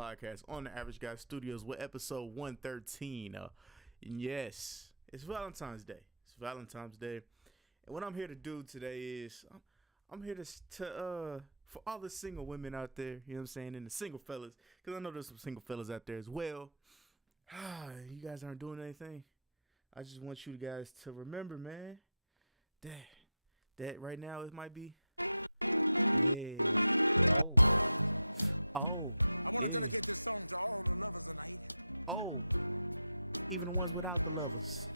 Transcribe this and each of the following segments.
podcast on the Average Guy Studios with episode 113. And yes, it's Valentine's Day. And what I'm here to do today is I'm here to for all the single women out there, you know what I'm saying, and the single fellas, because I know there's some single fellas out there as well. You guys aren't doing anything. I just want you guys to remember, man, that right now it might be, yeah, oh, oh, yeah, oh, even the ones without the lovers.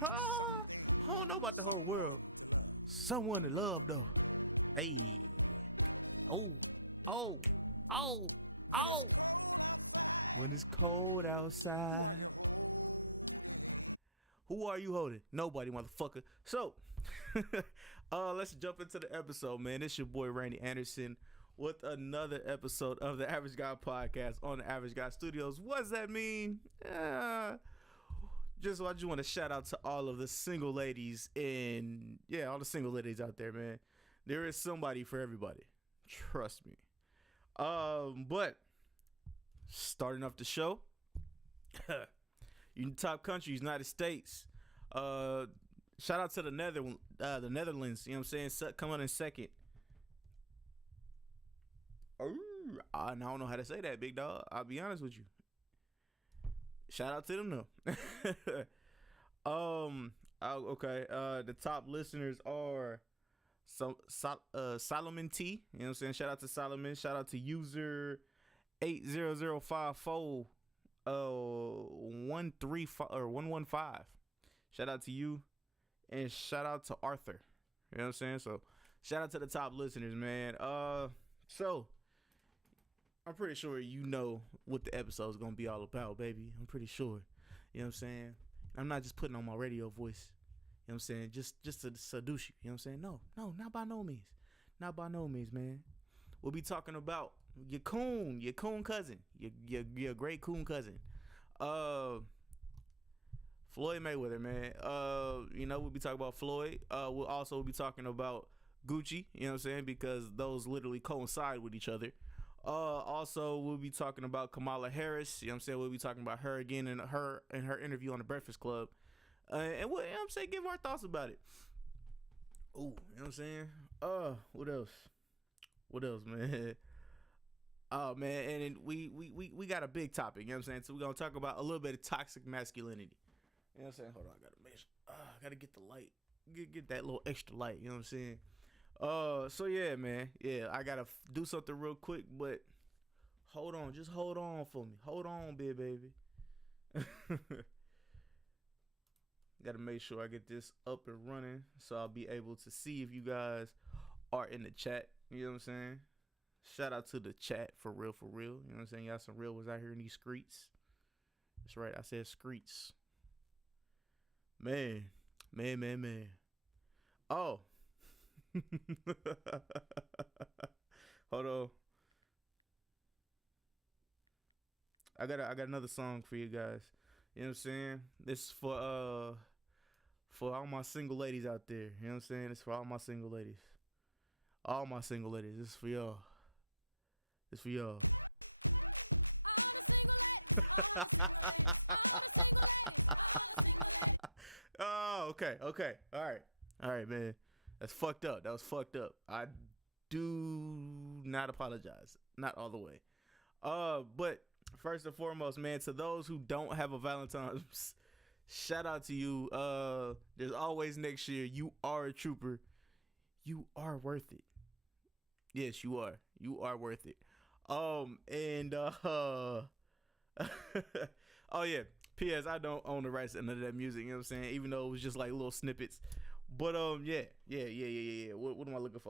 I don't know about the whole world. Someone to love though. Hey, oh, oh, oh, oh. When it's cold outside, who are you holding? Nobody, motherfucker. So, let's jump into the episode, man. It's your boy Randy Anderson with another episode of the Average Guy Podcast on the Average Guy Studios. What does that mean? I just want to shout out to all of the single ladies all the single ladies out there, man. There is somebody for everybody. Trust me. But starting off the show, you top country, United States. Shout out to the Netherlands. You know what I'm saying? Coming in second. I don't know how to say that, big dog. I'll be honest with you. Shout out to them though. Okay. The top listeners are Solomon T. You know what I'm saying? Shout out to Solomon. Shout out to user 80054 135 or 115. Shout out to you, and shout out to Arthur. You know what I'm saying? So shout out to the top listeners, man. So I'm pretty sure you know what the episode is gonna be all about, baby. I'm pretty sure. You know what I'm saying? I'm not just putting on my radio voice. You know what I'm saying? Just to seduce you. You know what I'm saying? No, not by no means. Not by no means, man. We'll be talking about your coon cousin, your great coon cousin, Floyd Mayweather, man. We'll be talking about Floyd. We'll also be talking about Gucci. You know what I'm saying? Because those literally coincide with each other. Also, we'll be talking about Kamala Harris. You know what I'm saying? We'll be talking about her again in her interview on the Breakfast Club. And what, you know what I'm saying? Give our thoughts about it. Ooh, you know what I'm saying? What else? What else, man? Oh, man, and we got a big topic, you know what I'm saying? So we're going to talk about a little bit of toxic masculinity. You know what I'm saying? Hold on, I got to make sure. I got to get the light. Get that little extra light, you know what I'm saying? So yeah, man. Yeah, I got to do something real quick, but hold on. Just hold on for me. Hold on, big baby. Got to make sure I get this up and running so I'll be able to see if you guys are in the chat. You know what I'm saying? Shout out to the chat, for real. You know what I'm saying? Y'all some real ones out here in these streets. That's right, I said streets. Man. Oh. Hold on. I got another song for you guys. You know what I'm saying? This is for all my single ladies out there. You know what I'm saying? It's for all my single ladies. All my single ladies. This is for y'all. It's for y'all. Oh, okay. All right, man. That's fucked up. That was fucked up. I do not apologize. Not all the way. But first and foremost, man, to those who don't have a Valentine's, shout out to you. There's always next year. You are a trooper. You are worth it. Yes, you are. You are worth it. Oh yeah. P.S. I don't own the rights to none of that music, you know what I'm saying? Even though it was just like little snippets. But yeah. What am I looking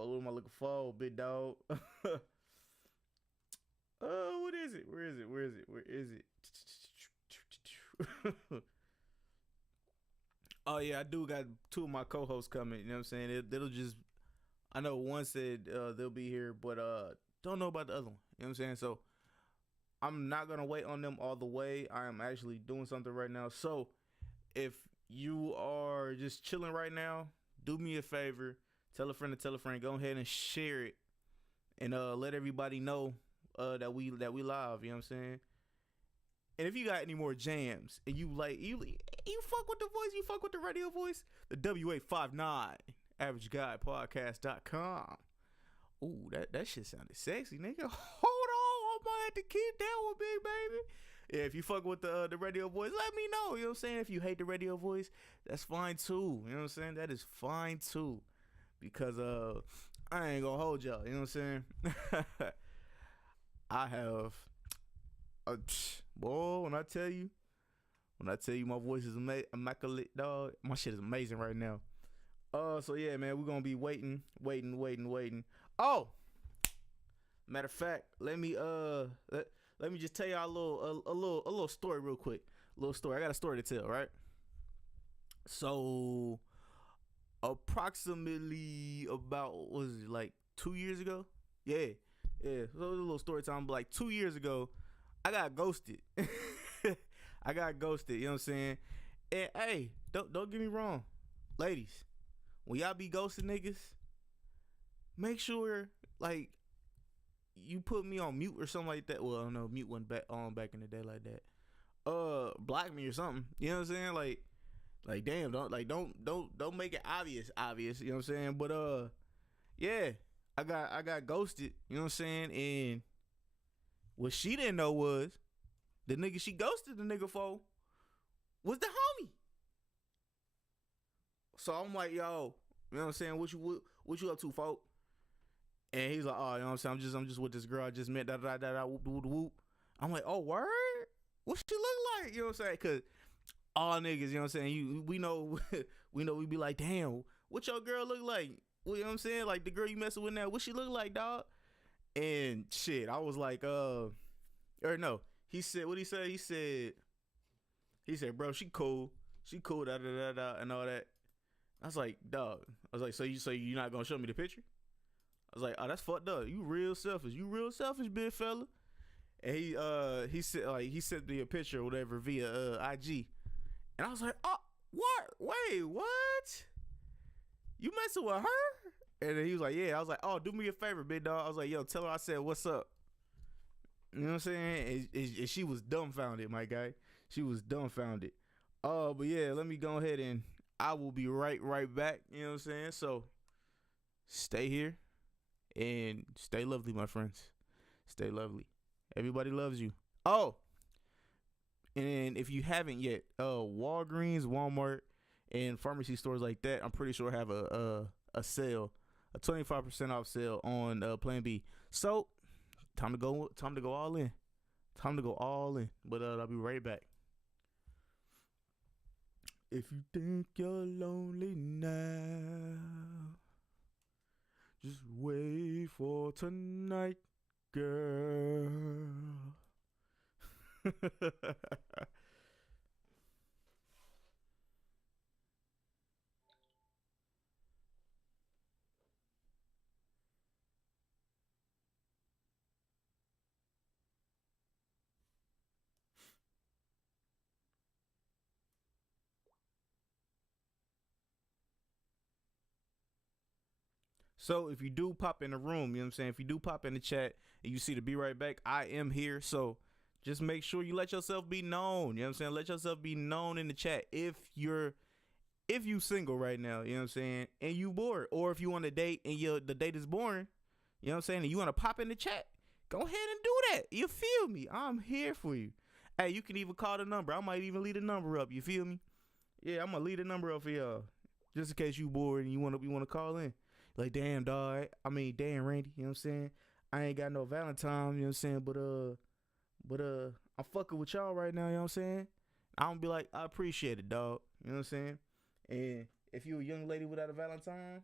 for? Big dog. What is it? Where is it? Oh yeah, I do got two of my co-hosts coming, you know what I'm saying? It'll just, I know one said they'll be here, but don't know about the other one. You know what I'm saying? So I'm not gonna wait on them all the way. I am actually doing something right now. So if you are just chilling right now, do me a favor, tell a friend to tell a friend, go ahead and share it and let everybody know that we live. You know what I'm saying? And if you got any more jams and you fuck with the voice, you fuck with the radio voice, the W859 AverageGuyPodcast.com. Ooh, that shit sounded sexy, nigga. Hold on, I might have to keep that one, big baby. Yeah, if you fuck with the radio voice, let me know. You know what I'm saying? If you hate the radio voice, that's fine too. You know what I'm saying? That is fine too. Because I ain't gonna hold y'all. You know what I'm saying? I have boy, when I tell you my voice is immaculate, dog. My shit is amazing right now. So yeah, man, we're gonna be waiting. Oh, matter of fact, let me just tell y'all a little story real quick. A little story. I got a story to tell, right? So approximately about, what was it, like 2 years ago? Yeah. So it was a little story time, but like 2 years ago, I got ghosted. You know what I'm saying? And hey, don't get me wrong, ladies, when y'all be ghosting niggas, make sure like you put me on mute or something like that. Well, I don't know, mute wasn't back in the day like that. Block me or something. You know what I'm saying? Like damn, don't make it obvious. You know what I'm saying? But yeah, I got ghosted. You know what I'm saying? And what she didn't know was the nigga she ghosted the nigga for was the homie. So I'm like, yo, you know what I'm saying? What you up to, folk? And he's like, oh, you know what I'm saying? I'm just with this girl I just met, whoop. I'm like, oh, word? What she look like? You know what I'm saying? Cause all niggas, you know what I'm saying? We know we be like, damn, what your girl look like? You know what I'm saying? Like the girl you messing with now, what she look like, dog? And shit, I was like, or no, he said, what he said? He said, bro, she cool, da and all that. I was like, dog. I was like, so you not gonna show me the picture? I was like, oh, that's fucked up. You real selfish, big fella. And he sent me a picture or whatever via IG, and I was like, oh, what? Wait, what? You messing with her? And then he was like, yeah. I was like, oh, do me a favor, big dog. I was like, yo, tell her I said what's up. You know what I'm saying? And she was dumbfounded, my guy. She was dumbfounded. But yeah, let me go ahead and I will be right back. You know what I'm saying? So stay here and stay lovely, my friends. Stay lovely. Everybody loves you. Oh, and if you haven't yet, Walgreens, Walmart, and pharmacy stores like that, I'm pretty sure have a sale, a 25% off sale on Plan B. So time to go all in. But I'll be right back. If you think you're lonely now, just wait for tonight, girl. So if you do pop in the room, you know what I'm saying? If you do pop in the chat and you see the Be Right Back, I am here. So just make sure you let yourself be known. You know what I'm saying? Let yourself be known in the chat. If you single right now, you know what I'm saying, and you bored, or if you want to date and the date is boring, you know what I'm saying, and you want to pop in the chat, go ahead and do that. You feel me? I'm here for you. Hey, you can even call the number. I might even leave the number up. You feel me? Yeah, I'm gonna leave the number up for y'all, just in case you bored and you want to call in. Like, damn, dog. Damn, Randy. You know what I'm saying? I ain't got no Valentine. You know what I'm saying? But I'm fucking with y'all right now. You know what I'm saying? I'm gonna be like, I appreciate it, dog. You know what I'm saying? And if you're a young lady without a Valentine,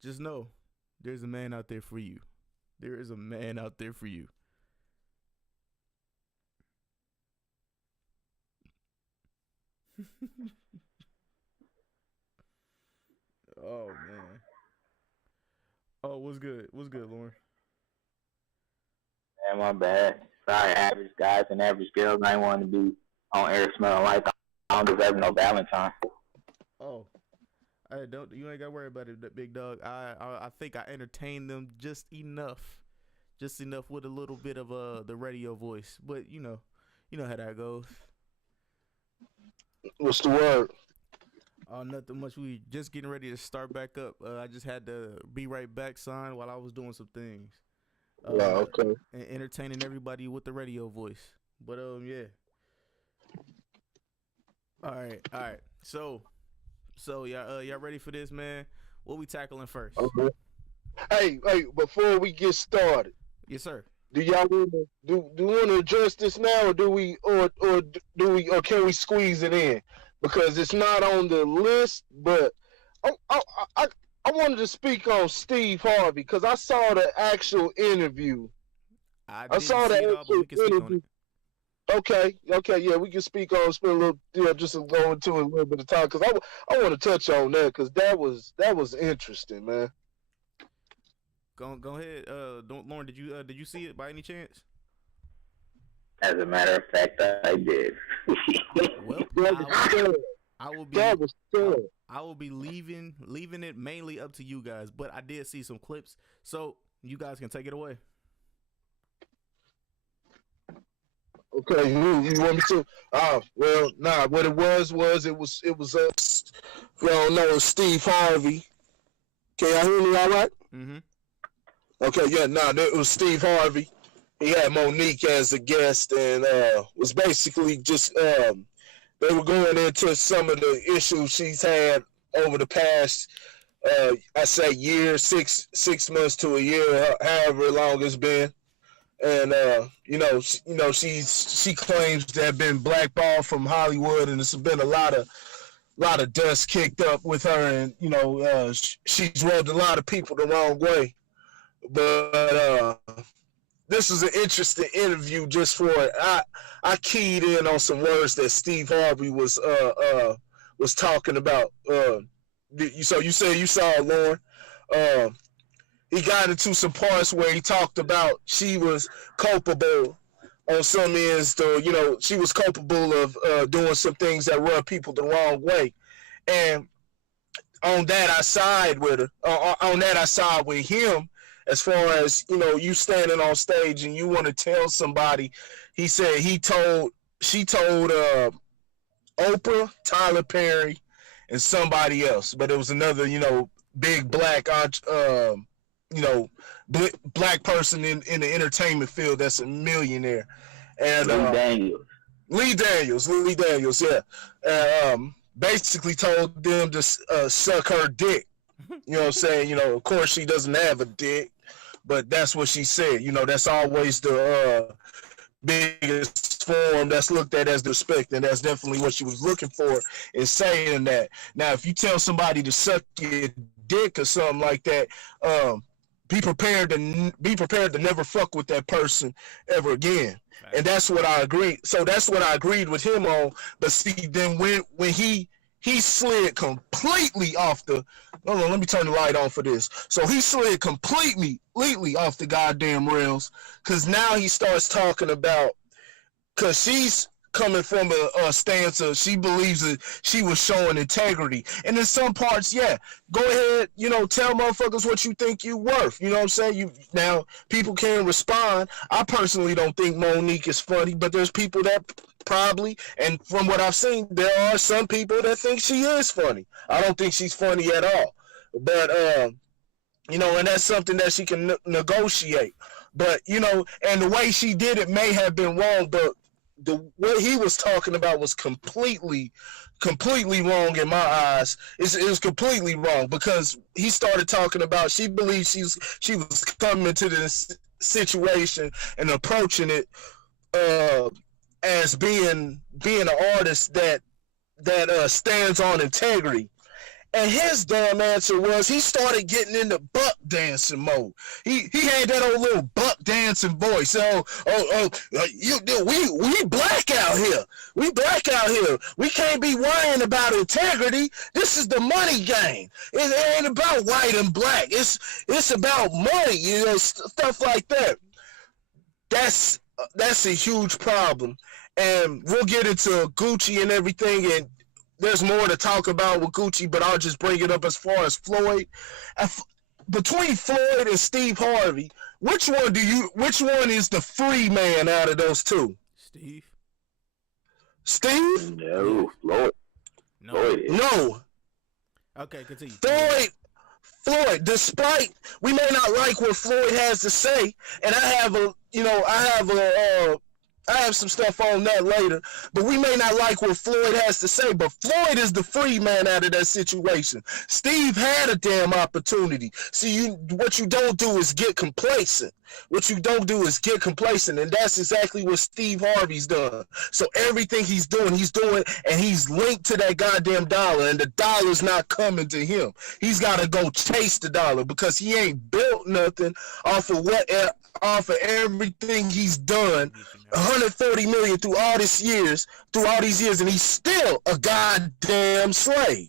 just know there's a man out there for you. There is a man out there for you. Oh, man. Oh, what's good? What's good, Lauren? Man, my bad. Sorry, average guys and average girls. I ain't want to be on air smelling like I don't deserve no Valentine. Oh, I don't. You ain't got to worry about it, big dog. I think I entertained them just enough with a little bit of the radio voice. But you know how that goes. What's the word? Oh, nothing much. We just getting ready to start back up. I just had to be right back sign while I was doing some things. Yeah, okay. And entertaining everybody with the radio voice. But yeah. All right. So y'all ready for this, man? What we tackling first? Okay. Hey, before we get started, Yes, sir. do y'all want to address this now, or can we squeeze it in? Because it's not on the list, but I wanted to speak on Steve Harvey because I saw the actual interview. I saw the actual interview. Okay, yeah, we can speak on, spend a little, just go into a little bit of time because I want to touch on that because that was interesting, man. Go ahead, Lauren. Did you see it by any chance? As a matter of fact, I did. Well, I will be. That was good. I will be leaving it mainly up to you guys, but I did see some clips, so you guys can take it away. Okay, you want me to? Well, nah. What it was you don't know, Steve Harvey. Can y'all hear me all right? Mm-hmm. Okay, yeah, nah, it was Steve Harvey. He had Monique as a guest, and was basically just they were going into some of the issues she's had over the past, I say year, 6 months to a year, however long it's been. And she claims to have been blackballed from Hollywood, and it's been a lot of dust kicked up with her, and she's rubbed a lot of people the wrong way. But this is an interesting interview just for it. I keyed in on some words that Steve Harvey was talking about. So you say you saw it, Lauren. He got into some parts where he talked about she was culpable on some ends, she was culpable of doing some things that rub people the wrong way. And on that, I side with her. On that, I side with him as far as, you standing on stage and you want to tell somebody. He said she told Oprah, Tyler Perry, and somebody else. But it was another, big black black person in the entertainment field that's a millionaire. And Lee Daniels, yeah. Basically told them to suck her dick. You know what I'm saying? Of course she doesn't have a dick, but that's what she said. That's always the biggest form that's looked at as respect, and that's definitely what she was looking for in saying that. Now, if you tell somebody to suck your dick or something like that, be prepared to never fuck with that person ever again. Right. And that's what I agreed. So that's what I agreed with him on. But see, then when he slid completely off the. Hold on, let me turn the light on for this. So he slid completely off the goddamn rails, because now he starts talking about, because she's coming from a stance of she believes that she was showing integrity. And in some parts, yeah, go ahead, tell motherfuckers what you think you worth. You know what I'm saying? Now, people can respond. I personally don't think Monique is funny, but there's people that probably, and from what I've seen, there are some people that think she is funny. I don't think she's funny at all. But, and that's something that she can negotiate. But, and the way she did it may have been wrong, but what he was talking about was completely wrong in my eyes. It was completely wrong, because he started talking about she believes she was coming to this situation and approaching it as being an artist that stands on integrity. And his damn answer was he started getting into buck dancing mode. He had that old little buck dancing voice. We black out here. We black out here. We can't be worrying about integrity. This is the money game. It ain't about white and black. It's about money. Stuff like that. That's a huge problem. And we'll get into Gucci and everything, and there's more to talk about with Gucci, but I'll just bring it up as far as Floyd. Between Floyd and Steve Harvey, which one is the free man out of those two? Steve. Steve? No, Floyd. No. Okay, continue. Floyd, despite we may not like what Floyd has to say, and I have some stuff on that later, but we may not like what Floyd has to say, but Floyd is the free man out of that situation. Steve had a damn opportunity. See, what you don't do is get complacent. And that's exactly what Steve Harvey's done. So everything he's doing, and he's linked to that goddamn dollar, and the dollar's not coming to him. He's got to go chase the dollar because he ain't built nothing off of everything he's done. 140 million through all these years, and he's still a goddamn slave.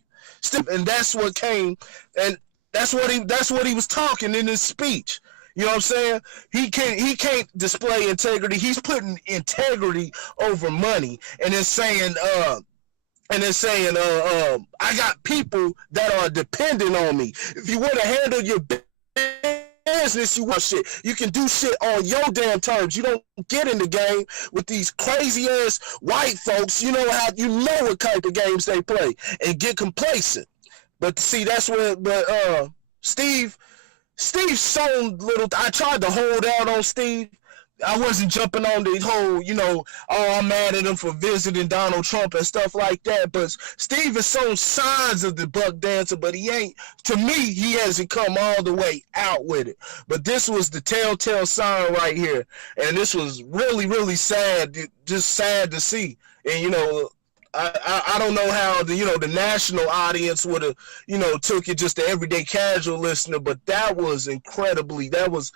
And that's what came, and that's what he was talking in his speech. You know what I'm saying? He can't display integrity. He's putting integrity over money, and then saying I got people that are dependent on me. If you want to handle your business, you want shit. You can do shit on your damn terms. You don't get in the game with these crazy ass white folks. You know what type of games they play and get complacent. But see, that's where Steve's so little. I tried to hold out on Steve. I wasn't jumping on the whole, I'm mad at him for visiting Donald Trump and stuff like that. But Steve has shown signs of the buck dancer, but he ain't, to me, he hasn't come all the way out with it. But this was the telltale sign right here. And this was really, really sad, just sad to see. And, I don't know how the national audience would have took it, just the everyday casual listener, but that was incredibly, that was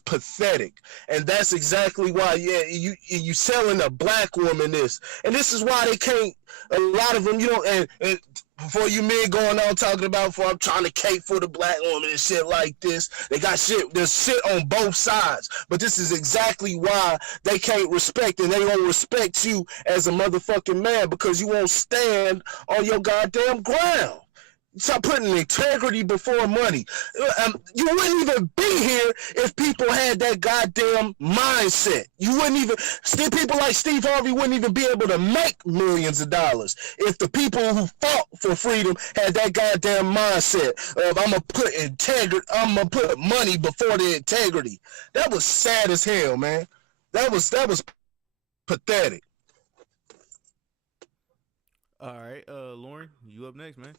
pathetic. And that's exactly why you selling a black woman this, and this is why they can't, a lot of them, and before you men going on talking about, I'm trying to cape for the black woman and shit like this, they got shit, there's shit on both sides, but this is exactly why they can't respect, and they won't respect you as a motherfucking man, because you won't stand on your goddamn ground. Stop putting integrity before money. You wouldn't even be here if people had that goddamn mindset. You wouldn't even, people like Steve Harvey wouldn't even be able to make millions of dollars if the people who fought for freedom had that goddamn mindset of I'm gonna put money before the integrity. That was sad as hell, man. That was pathetic. All right, Lauren, you up next, man.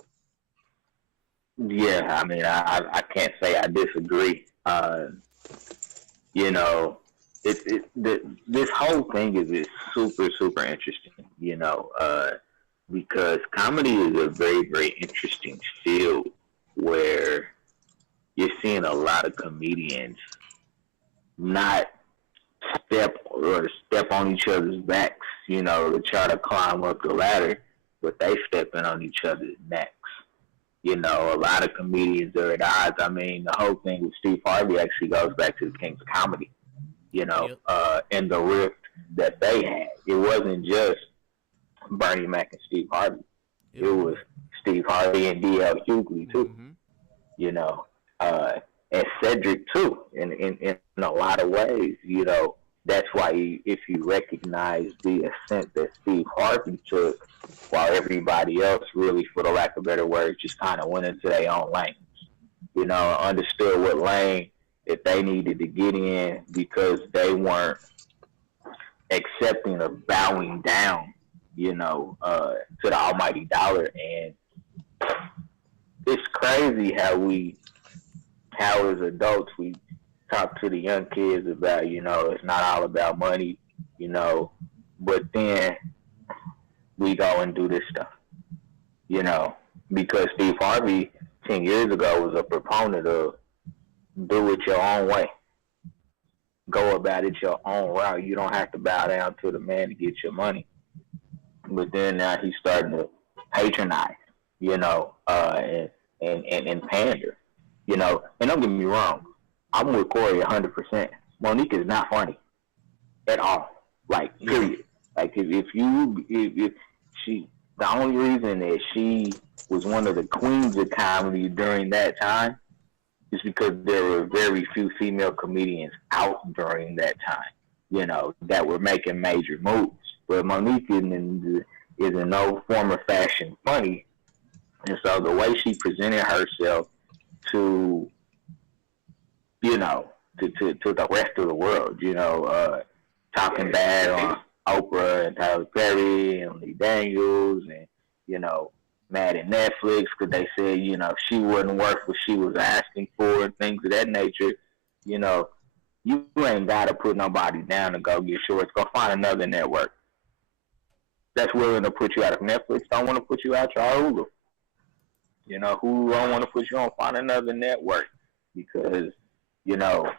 Yeah, I mean, I can't say I disagree. This whole thing is super, super interesting, because comedy is a very, very interesting field where you're seeing a lot of comedians not step on each other's backs, to try to climb up the ladder, but they stepping on each other's necks. A lot of comedians are at odds. I mean, the whole thing with Steve Harvey actually goes back to the Kings of Comedy, and the rift that they had. It wasn't just Bernie Mac and Steve Harvey. It was Steve Harvey and D.L. Hughley, too, and Cedric, too, in a lot of ways, That's why if you recognize the ascent that Steve Harvey took, while everybody else really, for the lack of better words, just kind of went into their own lanes. Understood what lane that they needed to get in because they weren't accepting or bowing down, to the almighty dollar. And it's crazy how as adults we talk to the young kids about, it's not all about money, but then we go and do this stuff, because Steve Harvey 10 years ago was a proponent of do it your own way. Go about it your own route. You don't have to bow down to the man to get your money. But then now he's starting to patronize, and pander, and don't get me wrong, I'm with Corey 100%. Monique is not funny at all. Like, period. Like, if she the only reason that she was one of the queens of comedy during that time is because there were very few female comedians out during that time, you know, that were making major moves. But Monique is in no form or fashion funny. And so the way she presented herself to, you know, to the rest of the world, you know, talking bad on Oprah and Tyler Perry and Lee Daniels and, you know, mad at Netflix because they said, you know, she wouldn't worth what she was asking for and things of that nature. You know, you ain't got to put nobody down to go get shorts. Go find another network that's willing to put you out. If Netflix don't want to put you out, try Hulu. You know, Hulu don't want to put you on, find another network. Because, you know,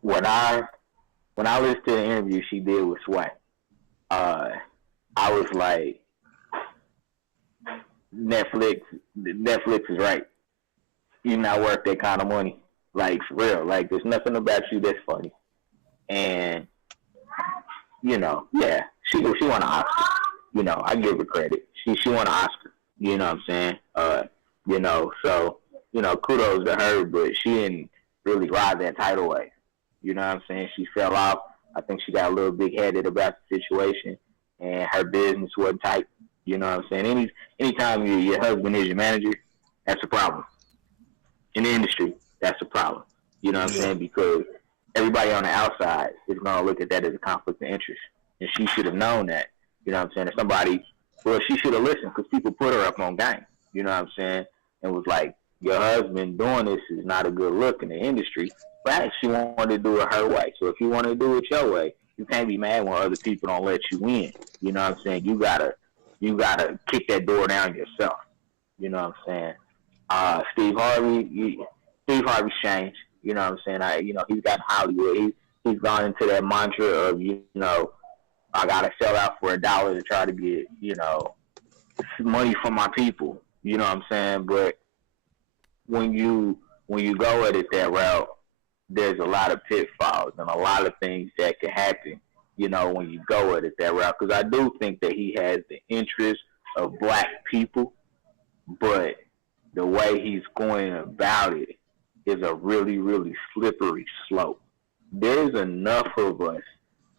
when I listened to the interview she did with Sway, I was like, Netflix is right. You're not worth that kind of money. Like, for real. Like, there's nothing about you that's funny. And, you know, yeah, she won an Oscar. You know, I give her credit. She won an Oscar. You know what I'm saying? You know, so, you know, kudos to her, but she didn't really ride that tidal wave. You know what I'm saying? She fell off. I think she got a little big-headed about the situation, and her business wasn't tight. You know what I'm saying? Anytime your husband is your manager, that's a problem. In the industry, that's a problem. You know what I'm saying? Because everybody on the outside is going to look at that as a conflict of interest. And she should have known that. You know what I'm saying? If somebody, well, she should have listened because people put her up on game. You know what I'm saying? And was like, your husband doing this is not a good look in the industry. But she wanted to do it her way. So if you want to do it your way, you can't be mad when other people don't let you in. You know what I'm saying? You gotta kick that door down yourself. You know what I'm saying? Steve Harvey's changed. You know what I'm saying? He's got Hollywood. He's gone into that mantra of, you know, I gotta sell out for $1 to try to get, you know, money from my people. You know what I'm saying? But when you go at it that route, there's a lot of pitfalls and a lot of things that can happen, you know, when you go at it that route. Because I do think that he has the interest of black people, but the way he's going about it is a really, really slippery slope. There's enough of us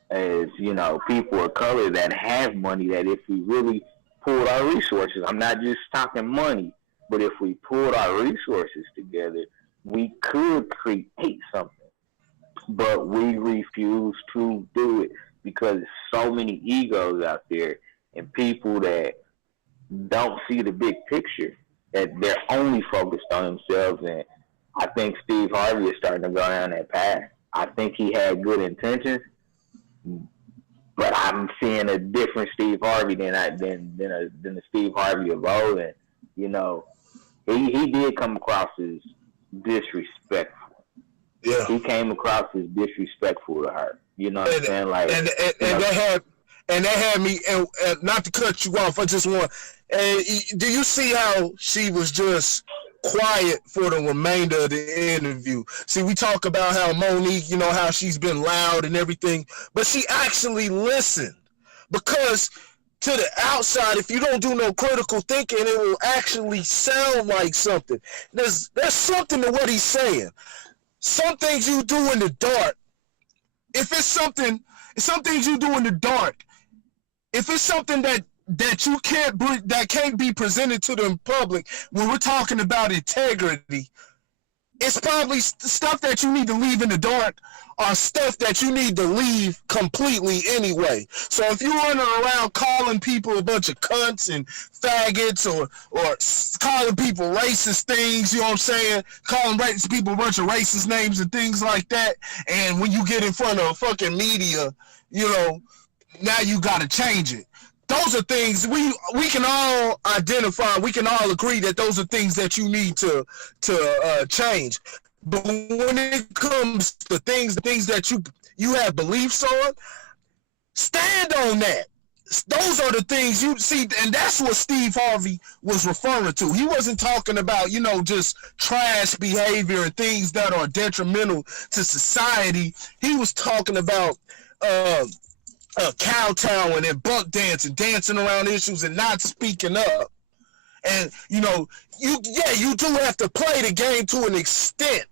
as, you know, people of color that have money that if we really pulled our resources, I'm not just talking money, but if we pulled our resources together, we could create something. But we refuse to do it because there's so many egos out there and people that don't see the big picture, that they're only focused on themselves. And I think Steve Harvey is starting to go down that path. I think he had good intentions, but I'm seeing a different Steve Harvey than the Steve Harvey of old. And, you know, he did come across as disrespectful. Yeah, he came across as disrespectful to her. You know what I'm saying? Like, and that had me. And not to cut you off, I just want. And do you see how she was just quiet for the remainder of the interview? See, we talk about how Monique, you know, how she's been loud and everything, but she actually listened. Because to the outside, if you don't do no critical thinking, it will actually sound like something. There's something to what he's saying. Some things you do in the dark. If it's something, some things you do in the dark. If it's something that you can't be presented to the public, when we're talking about integrity, it's probably stuff that you need to leave in the dark or stuff that you need to leave completely anyway. So if you're running around calling people a bunch of cunts and faggots or calling people racist things, you know what I'm saying? Calling people a bunch of racist names and things like that, and when you get in front of fucking media, you know, now you got to change it. Those are things we can all identify. We can all agree that those are things that you need to change. But when it comes to things that you have beliefs on, stand on that. Those are the things you see, and that's what Steve Harvey was referring to. He wasn't talking about, you know, just trash behavior and things that are detrimental to society. He was talking about kowtowing and buck dancing around issues and not speaking up. And you know, you do have to play the game to an extent,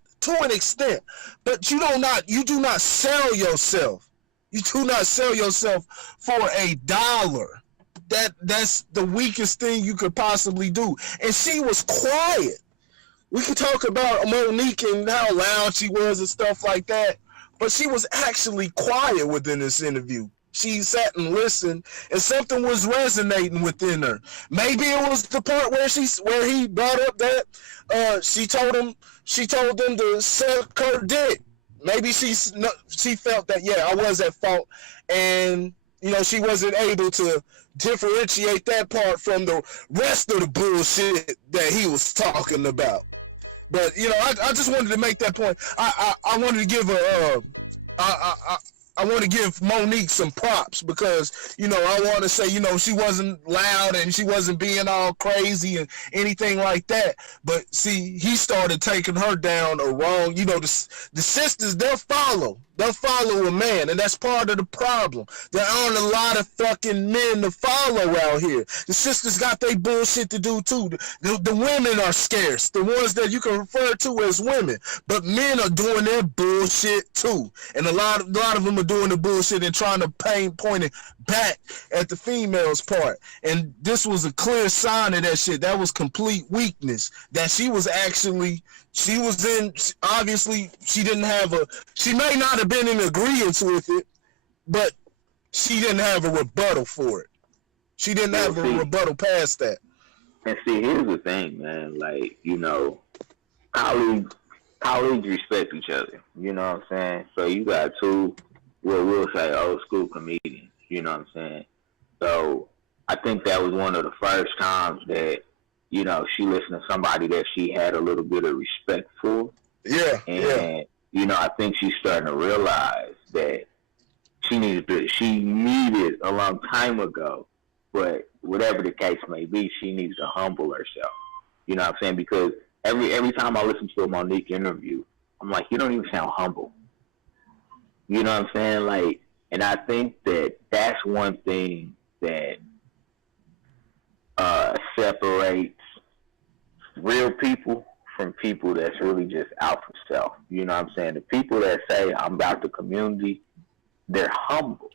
but you do not sell yourself. You do not sell yourself for $1. That's the weakest thing you could possibly do. And she was quiet. We could talk about Monique and how loud she was and stuff like that, but she was actually quiet within this interview. She sat and listened, and something was resonating within her. Maybe it was the part where he brought up that she told them to suck her dick. Maybe she felt that, yeah, I was at fault, and you know, she wasn't able to differentiate that part from the rest of the bullshit that he was talking about. But you know, I just wanted to make that point. I wanted to give I want to give Monique some props because, you know, I want to say, you know, she wasn't loud and she wasn't being all crazy and anything like that. But see, he started taking her down a wrong, you know, the sisters, they'll follow a man, and that's part of the problem. There aren't a lot of fucking men to follow out here. The sisters got their bullshit to do too. The women are scarce, the ones that you can refer to as women, but men are doing their bullshit too, and a lot of them are doing the bullshit and trying to point it back at the females' part. And this was a clear sign of that shit. That was complete weakness. That she was obviously she may not have been in agreement with it, but she didn't have a rebuttal for it. She didn't have a rebuttal past that. And see, here's the thing, man. Like, you know, colleagues respect each other. You know what I'm saying? So you got two, we'll say old school comedians. You know what I'm saying? So I think that was one of the first times that, you know, she listened to somebody that she had a little bit of respect for. Yeah. And, you know, I think she's starting to realize that she needed a long time ago, but whatever the case may be, she needs to humble herself. You know what I'm saying? Because every time I listen to a Monique interview, I'm like, you don't even sound humble. You know what I'm saying? Like, and I think that that's one thing that separates real people from people that's really just out for self. You know what I'm saying? The people that say, I'm about the community, they're humble.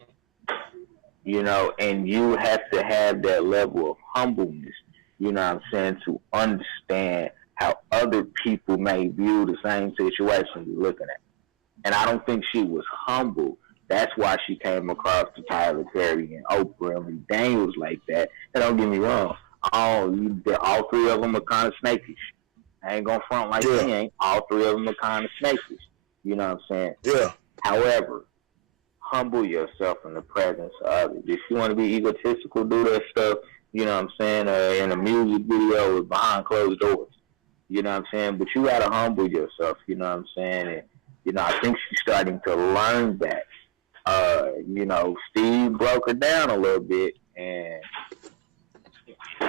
You know, and you have to have that level of humbleness, you know what I'm saying, to understand how other people may view the same situation you're looking at. And I don't think she was humble. That's why she came across to Tyler Perry and Oprah and Lee Daniels like that. And don't get me wrong, all three of them are kind of snakish. I ain't gonna front like they ain't. All three of them are kind of snakish. You know what I'm saying? Yeah. However, humble yourself in the presence of others. If you want to be egotistical, do that stuff, you know what I'm saying, in a music video or behind closed doors. You know what I'm saying? But you gotta humble yourself, you know what I'm saying? And, you know, I think she's starting to learn that. You know, Steve broke her down a little bit, and you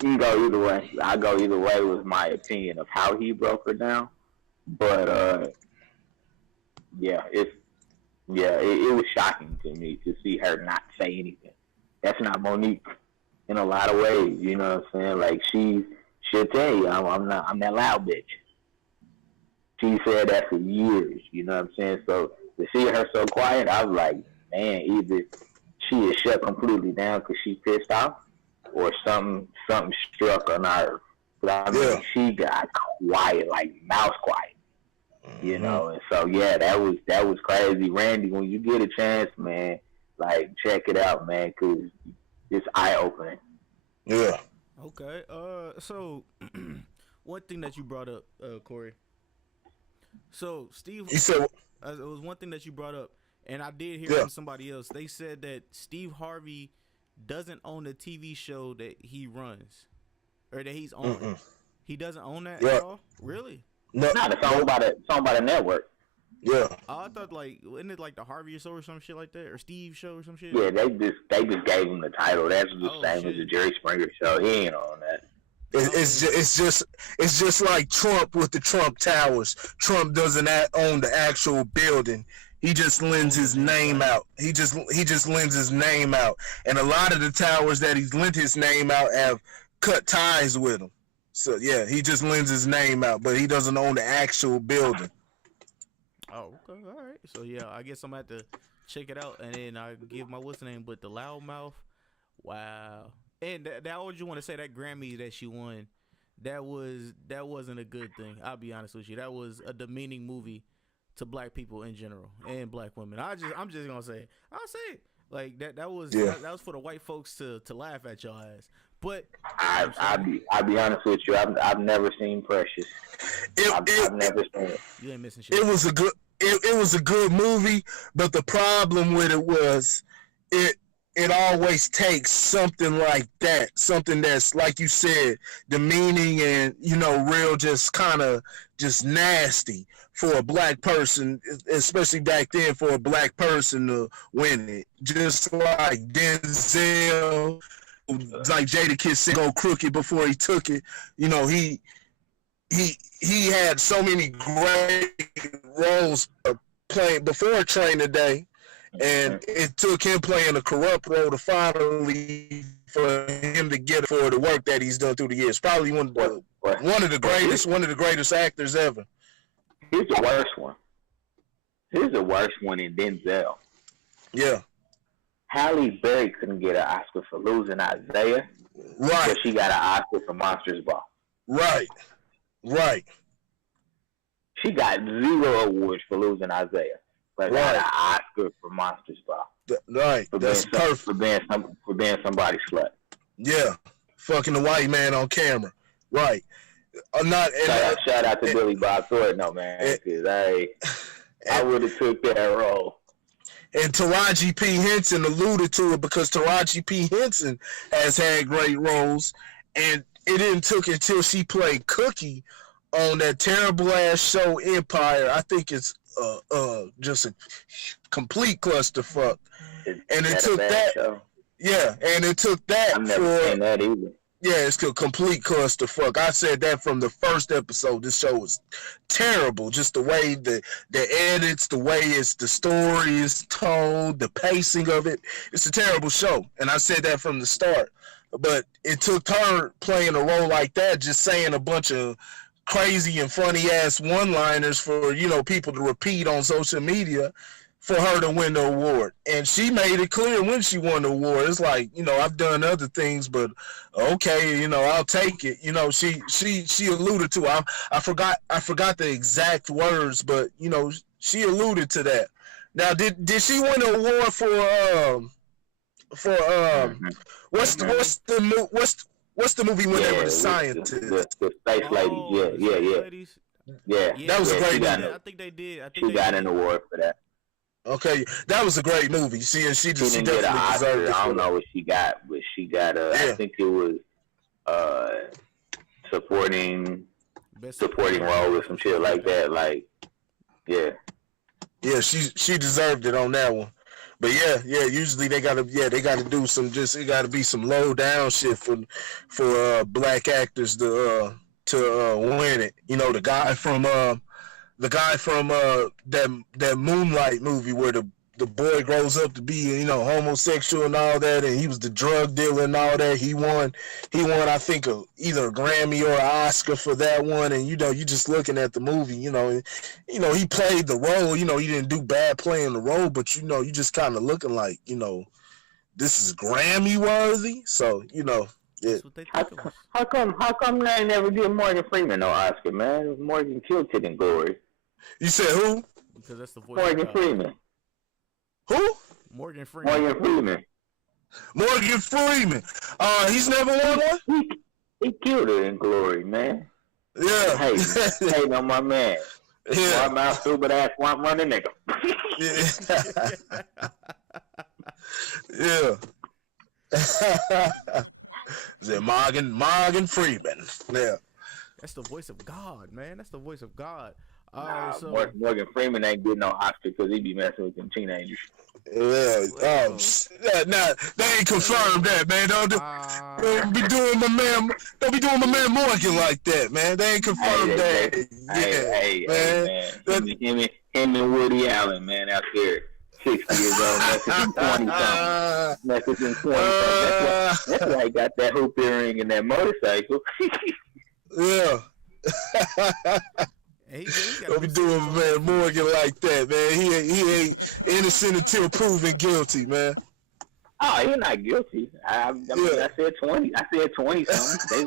can go either way. I go either way with my opinion of how he broke her down. But it was shocking to me to see her not say anything. That's not Monique in a lot of ways. You know what I'm saying? Like she'll tell you, I'm that loud bitch. She said that for years. You know what I'm saying? So to see her so quiet, I was like, man, either she is shut completely down because she's pissed off, or something struck her nerve. But I mean, she got quiet, like mouse quiet. You know, and so that was crazy. Randy, when you get a chance, man, like check it out, man, because it's eye opening. Yeah. Okay. So one thing that you brought up, Corey. So Steve, you said it was one thing that you brought up, and I did hear from somebody else. They said that Steve Harvey doesn't own the TV show that he runs, or that he's on. He doesn't own that at all. Really? No, it's owned by the network. Yeah. I thought, like, isn't it like the Harvey show or some shit like that, or Steve show or some shit? Yeah, they just gave him the title. That's the same as the Jerry Springer show. He ain't on that. It's just like Trump with the Trump Towers. Trump doesn't own the actual building. He just lends his name out. He just lends his name out. And a lot of the towers that he's lent his name out have cut ties with him. So yeah, he just lends his name out, but he doesn't own the actual building. Oh, okay, all right. So yeah, I guess I'm gonna have to check it out, and then I give my what's the name, but the loudmouth. Wow. And that what you want to say, that Grammy that she won, that wasn't a good thing. I'll be honest with you. That was a demeaning movie to black people in general and black women. I'm just gonna say it. I'll say it. Like that was for the white folks to laugh at your ass. But I'll be honest with you. I've never seen Precious. I've never seen it. You ain't missing shit. It was a good movie, but the problem with it was it always takes something like that, something that's, like you said, demeaning and, real just kind of just nasty for a black person, especially back then, for a black person to win it. Just like Denzel, like Jadakiss said, go crooked before he took it. He had so many great roles playing before Training Day. And it took him playing a corrupt role to finally for him to get it for the work that he's done through the years. Probably one of the greatest actors ever. Here's the worst one. Here's the worst one in Denzel. Yeah. Halle Berry couldn't get an Oscar for losing Isaiah. Right. But she got an Oscar for Monsters Ball. Right. She got 0 awards for losing Isaiah. But got an Oscar for Monsters Ball. Right. That's perfect. For being somebody's slut. Yeah. Fucking the white man on camera. Right. Shout out to Billy Bob Thornton, no man. Because I would have took that role. And Taraji P. Henson alluded to it because Taraji P. Henson has had great roles. And it didn't took until she played Cookie on that terrible ass show Empire. I think it's just a complete clusterfuck. And it took that. Show? Yeah, and it took that. I've never seen that either. Yeah, it's a complete clusterfuck. I said that from the first episode. This show was terrible. Just the way the edits, the way the story is told, the pacing of it. It's a terrible show. And I said that from the start. But it took her playing a role like that, just saying a bunch of crazy and funny ass one-liners for, people to repeat on social media for her to win the award. And she made it clear when she won the award. It's like, I've done other things, but okay, I'll take it. She alluded to it. I forgot the exact words, but she alluded to that. Now, did she win an award what's the movie when they were the scientists? The space ladies. Yeah. That was a great movie. I think they did. She got an award for that. Okay, that was a great movie. See, and she didn't get an Oscar. I don't know what she got, but she got I think it was supporting role or some shit like that. Like, yeah. Yeah, she deserved it on that one. But yeah, usually they gotta do some, just it gotta be some low down shit for black actors to win it. The guy from that Moonlight movie where the boy grows up to be homosexual and all that, and he was the drug dealer and all that. He won I think either a Grammy or an Oscar for that one. And you just looking at the movie, he played the role. He didn't do bad playing the role, but you just kind of looking like this is Grammy worthy. So that's what they think of. How come they never give Morgan Freeman no Oscar, man? Morgan killed it in Glory. You said who? Because that's the voice. Morgan Freeman. Who? Morgan Freeman. Morgan Freeman. He's never won one? He killed it in Glory, man. Yeah. Hey, on my man. Yeah. My mouth stupid ass want money nigga. Yeah. Is it Morgan Freeman? Yeah. That's the voice of God, man. That's the voice of God. Morgan Freeman ain't getting no Oscar because he be messing with them teenagers. Yeah. Nah, they ain't confirmed that, man. Don't be doing my man Morgan like that, man. They ain't confirmed that. Hey, man. him and Woody Allen, man, out there, 60 years old, messing 20 something. That's why he got that hoop earring and that motorcycle. Yeah. Don't be doing man Morgan like that, man. He ain't innocent until proven guilty, man. Oh, he's not guilty. I mean, I said 20. I said 20 something.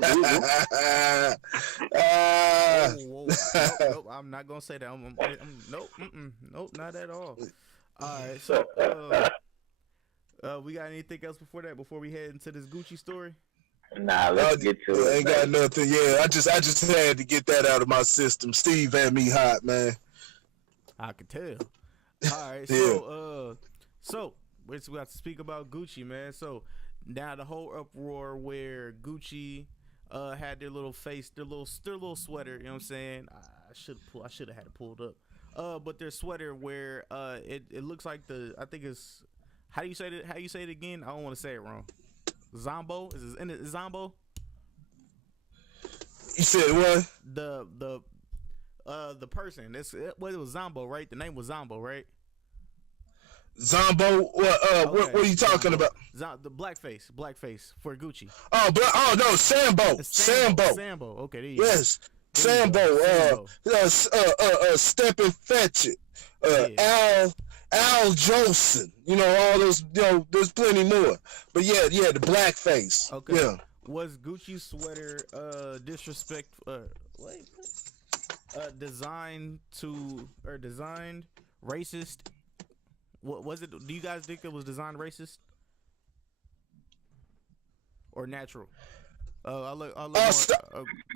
Nope, I'm not gonna say that. Nope, not at all. All right, so we got anything else before that? Before we head into this Gucci story? Nah, let's get to it. Ain't got nothing. Yeah, I just had to get that out of my system. Steve had me hot, man. I could tell. All right, so we have to speak about Gucci, man. So now the whole uproar where Gucci had their little sweater, you know what I'm saying? I should have had it pulled up. But their sweater where it looks like I think it's how you say it again? I don't want to say it wrong. Zombo? Is it Zombo? You said what? The person. It was Zombo, right? The name was Zombo, right? Zombo? What are you talking about? The blackface for Gucci. No, Sambo. Okay, there you go. Yes, Sambo. Step and Fetch It. Al Jolson. You know, all those. You know, there's plenty more. But yeah, the blackface. Okay. Yeah. Was Gucci's sweater designed racist? What was it? Do you guys think it was designed racist or natural? Go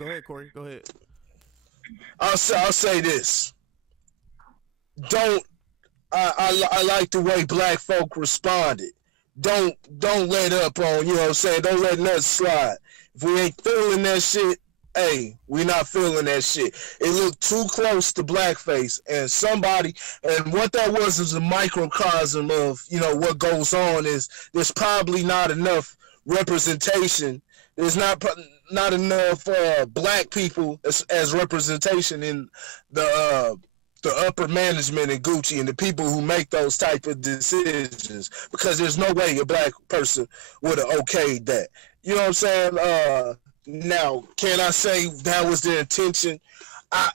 ahead, Corey. Go ahead. I'll say this. I like the way black folk responded. Don't let up on, you know what I'm saying? Don't let nothing slide. If we ain't feeling that shit, hey, we not feeling that shit. It looked too close to blackface, and what that was a microcosm of, you know, what goes on is there's probably not enough representation. There's not enough black people as representation in the upper management in Gucci and the people who make those type of decisions, because there's no way a black person would have okayed that. You know what I'm saying? Now, can I say that was their intention? I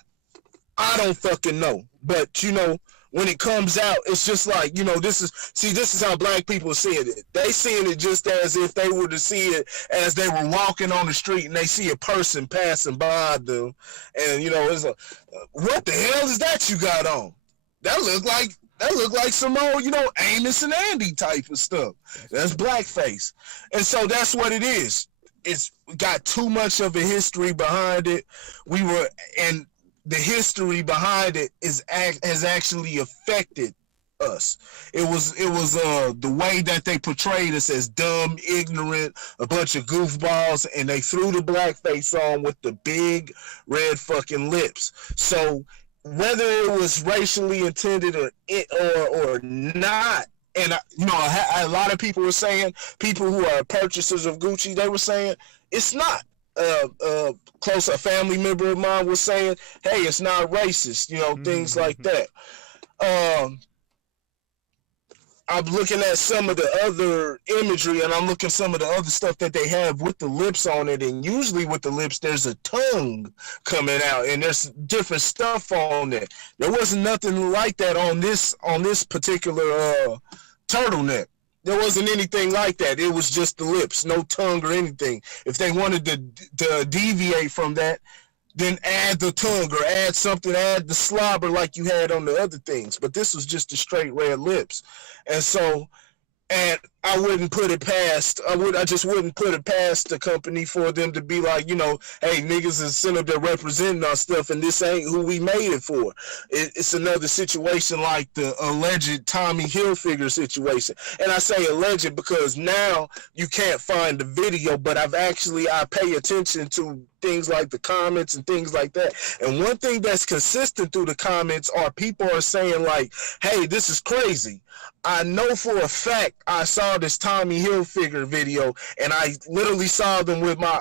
don't fucking know. But, you know, when it comes out, it's just like, you know, this is how black people seeing it. They seeing it just as if they were to see it as they were walking on the street and they see a person passing by them. And, you know, it's like, what the hell is that you got on? That look like some old, you know, Amos and Andy type of stuff. That's blackface. And so that's what it is. It's got too much of a history behind it. And the history behind it has actually affected us. It was the way that they portrayed us as dumb, ignorant, a bunch of goofballs, and they threw the blackface on with the big red fucking lips. So whether it was racially intended or not, and you know, a lot of people were saying, people who are purchasers of Gucci, they were saying it's not. A family member of mine was saying, hey, it's not racist, you know, things like that. I'm looking at some of the other imagery, and I'm looking at some of the other stuff that they have with the lips on it, and usually with the lips there's a tongue coming out, and there's different stuff on there. There wasn't nothing like that on this particular turtleneck. There wasn't anything like that. It was just the lips, no tongue or anything. If they wanted to deviate from that, then add the tongue or add something, add the slobber like you had on the other things. But this was just the straight red lips. And so, and I wouldn't put it past, I just wouldn't put it past the company for them to be like, you know, hey, niggas is sitting up there representing our stuff, and this ain't who we made it for. It's another situation like the alleged Tommy Hilfiger situation. And I say alleged because now you can't find the video, but I pay attention to things like the comments and things like that. And one thing that's consistent through the comments are people are saying like, hey, this is crazy. I know for a fact I saw this Tommy Hilfiger video, and I literally saw them with my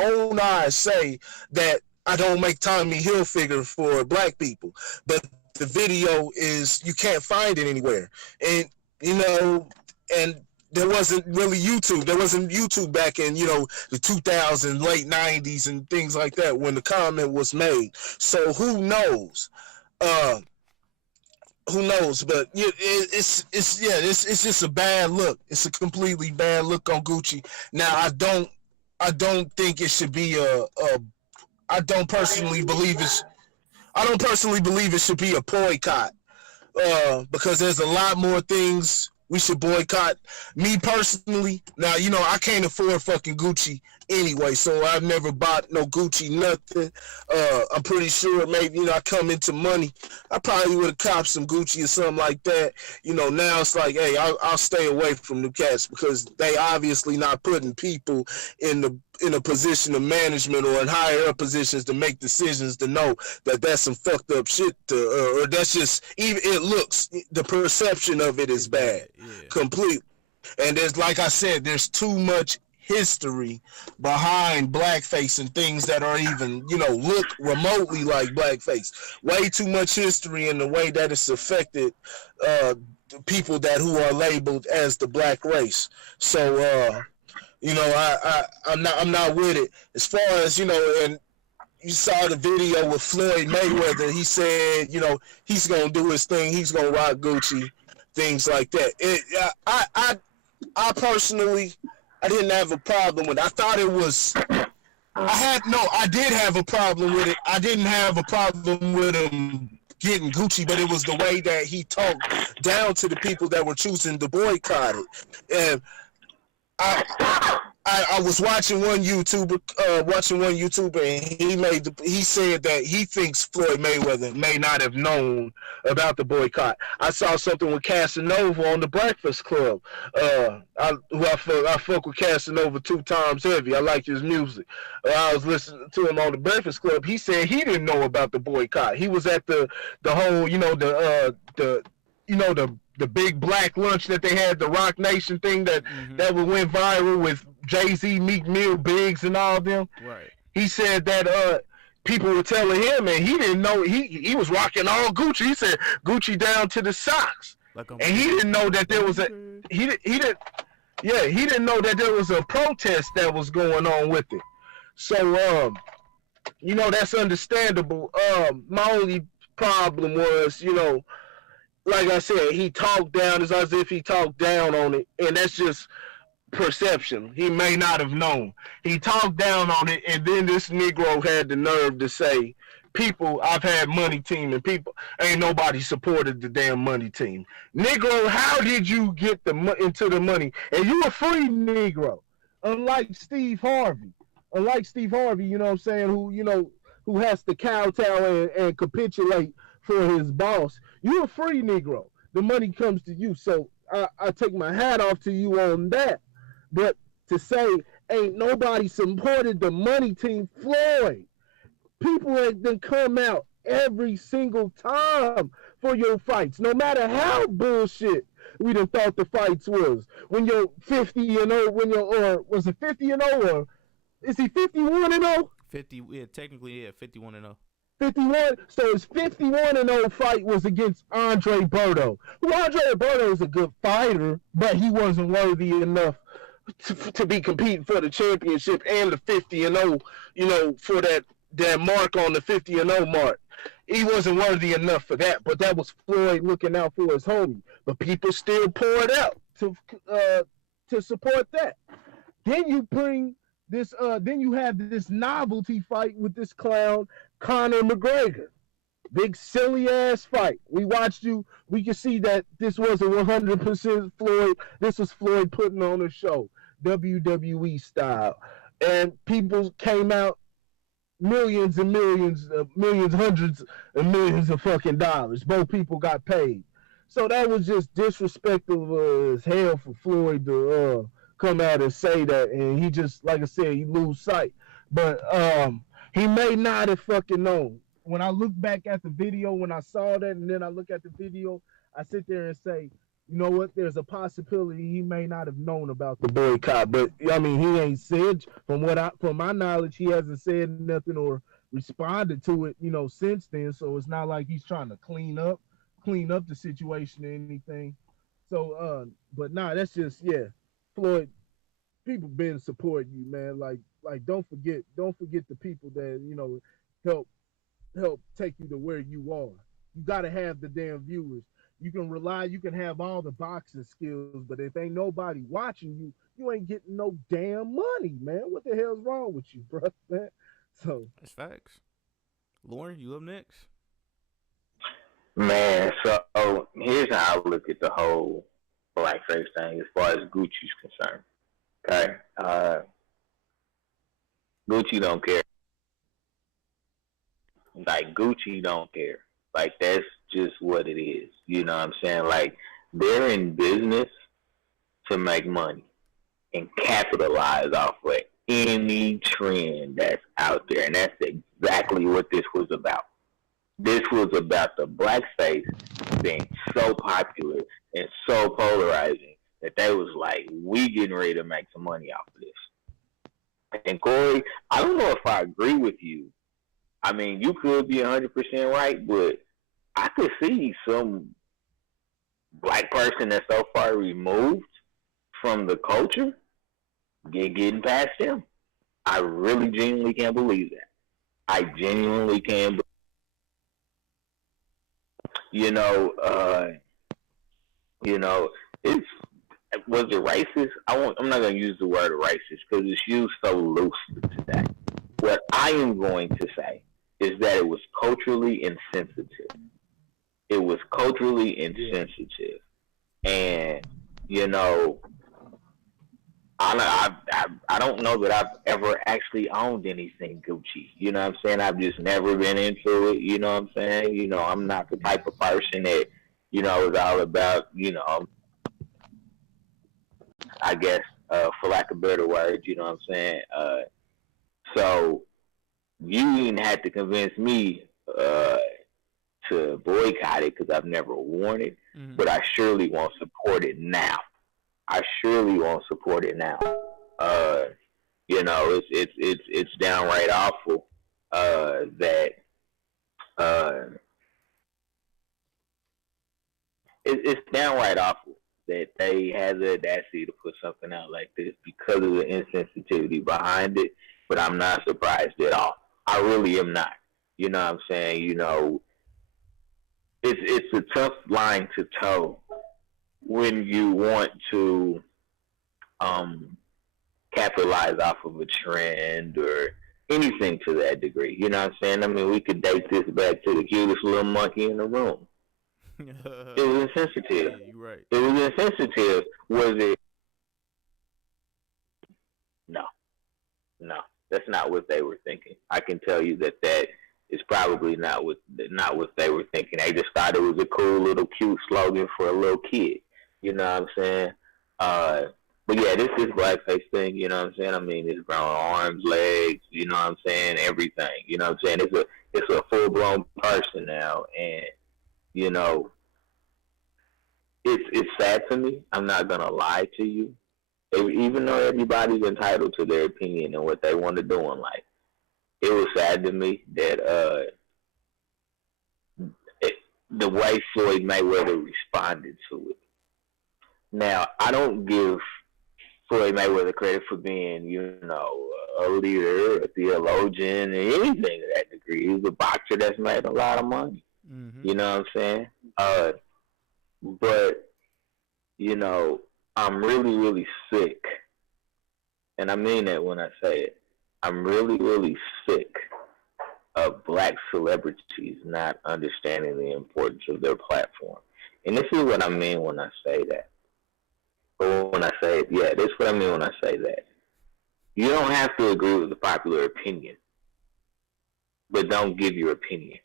own eyes say that I don't make Tommy Hilfiger for black people. But the video is you can't find it anywhere, and you know, and there wasn't really YouTube. There wasn't YouTube back in, you know, the 2000s, late 90s, and things like that when the comment was made. So who knows? Who knows? But it's just a bad look. It's a completely bad look on Gucci. Now I don't think it should be I don't personally believe it should be a boycott. Because there's a lot more things we should boycott. Me personally, now, you know, I can't afford fucking Gucci anyway, so I've never bought no Gucci nothing. I'm pretty sure maybe, you know, I come into money, I probably would have copped some Gucci or something like that. You know, now it's like, hey, I'll stay away from the cats because they obviously not putting people in a position of management or in higher up positions to make decisions to know that that's some fucked up shit or that's just, even it looks, the perception of it is bad, completely. And there's, like I said, there's too much history behind blackface and things that are even, you know, look remotely like blackface. Way too much history in the way that it's affected people who are labeled as the black race. So, you know, I'm not with it. As far as, you know, and you saw the video with Floyd Mayweather, he said, you know, he's gonna do his thing, he's gonna rock Gucci, things like that. I personally, I didn't have a problem with it. I thought it was, I did have a problem with it. I didn't have a problem with him getting Gucci, but it was the way that he talked down to the people that were choosing to boycott it. And I was watching one YouTuber, and he said that he thinks Floyd Mayweather may not have known about the boycott. I saw something with Casanova on the Breakfast Club. I fuck with Casanova 2 times heavy. I like his music. I was listening to him on the Breakfast Club. He said he didn't know about the boycott. He was at the whole, you know, the big black lunch that they had, the Rock Nation thing that went viral with Jay-Z, Meek Mill, Biggs, and all of them. Right. He said that people were telling him, and he didn't know, he was rocking all Gucci. He said Gucci down to the socks. And he didn't know that there was he didn't know that there was a protest that was going on with it. So, you know, that's understandable. My only problem was, you know, like I said, he talked down, it's as if he talked down on it, and that's just perception. He may not have known. He talked down on it, and then this Negro had the nerve to say, people, I've had money team, and people, ain't nobody supported the damn money team. Negro, how did you get into the money? And you a free Negro, unlike Steve Harvey. You know what I'm saying, who has to kowtow and capitulate for his boss. You a free Negro. The money comes to you. So I take my hat off to you on that. But to say ain't nobody supported the money team, Floyd, people have been come out every single time for your fights, no matter how bullshit we done thought the fights was. When you're 50-0, or was it 50-0, or is he 51-0? 50, yeah, technically, yeah, 51-0. 51, so his 51-0 fight was against Andre Berto. Andre Berto is a good fighter, but he wasn't worthy enough to be competing for the championship and the 50-0, you know, for that mark on the 50-0 mark. He wasn't worthy enough for that, but that was Floyd looking out for his homie. But people still poured out to support that. Then you bring this, then you have this novelty fight with this clown, Conor McGregor. Big silly ass fight. We watched you. We can see that this wasn't 100% Floyd. This was Floyd putting on a show, WWE style. And people came out, millions and millions, hundreds of millions of fucking dollars. Both people got paid. So that was just disrespectful as hell for Floyd to come out and say that. And he just, like I said, he lose sight. But he may not have fucking known. When I look back at the video, when I saw that, and then I look at the video, I sit there and say, you know what, there's a possibility he may not have known about the boycott. But I mean, he ain't said, from my knowledge, he hasn't said nothing or responded to it, since then. So it's not like he's trying to clean up the situation or anything. So, but nah, that's just Floyd. People been supporting you, man. Like don't forget the people that help help take you to where you are. You got to have the damn viewers. You can have all the boxing skills, but if ain't nobody watching you, you ain't getting no damn money, man. What the hell's wrong with you, bro, man? So that's facts. Lauren, you up next? Man, so here's how I look at the whole blackface thing as far as Gucci's concerned. Okay, Gucci don't care. Like Gucci don't care. Like that's just what it is. You know what I'm saying? Like they're in business to make money and capitalize off of any trend that's out there, and that's exactly what this was about. This was about the blackface being so popular and so polarizing that they was like, we getting ready to make some money off of this. And Corey, I don't know if I agree with you. I mean, you could be 100% right, but I could see some black person that's so far removed from the culture getting past them. I really genuinely can't believe that. I genuinely can't. It's was it racist? I'm not going to use the word racist because it's used so loosely today. What I am going to say is that it was culturally insensitive. It was culturally insensitive, and I don't know that I've ever actually owned anything Gucci. You know what I'm saying? I've just never been into it. You know what I'm saying? I'm not the type of person that is all about I guess for lack of better words. You know what I'm saying? So you didn't have to convince me to boycott it because I've never worn it, but I surely won't support it now. It's downright awful that it's downright awful that they had the audacity to put something out like this because of the insensitivity behind it. But I'm not surprised at all. I really am not. You know what I'm saying? It's a tough line to toe when you want to capitalize off of a trend or anything to that degree. You know what I'm saying? I mean, we could date this back to the cutest little monkey in the room. It was insensitive. Yeah, you're right. It was insensitive. Was it? No. That's not what they were thinking. I can tell you that is probably not what they were thinking. They just thought it was a cool little cute slogan for a little kid. You know what I'm saying? But yeah, this blackface thing, you know what I'm saying? I mean, it's grown arms, legs, you know what I'm saying? Everything, you know what I'm saying? It's a full blown person now, and it's sad to me. I'm not gonna lie to you. Even though everybody's entitled to their opinion and what they want to do in life, it was sad to me that the way Floyd Mayweather responded to it. Now, I don't give Floyd Mayweather credit for being, a leader, a theologian, or anything to that degree. He's a boxer that's made a lot of money. Mm-hmm. You know what I'm saying? But, I'm really, really sick. And I mean that when I say it. I'm really, really sick of black celebrities not understanding the importance of their platform. And this is what I mean when I say that. Or when I say it, yeah, this is what I mean when I say that. You don't have to agree with the popular opinion, but don't give your opinion,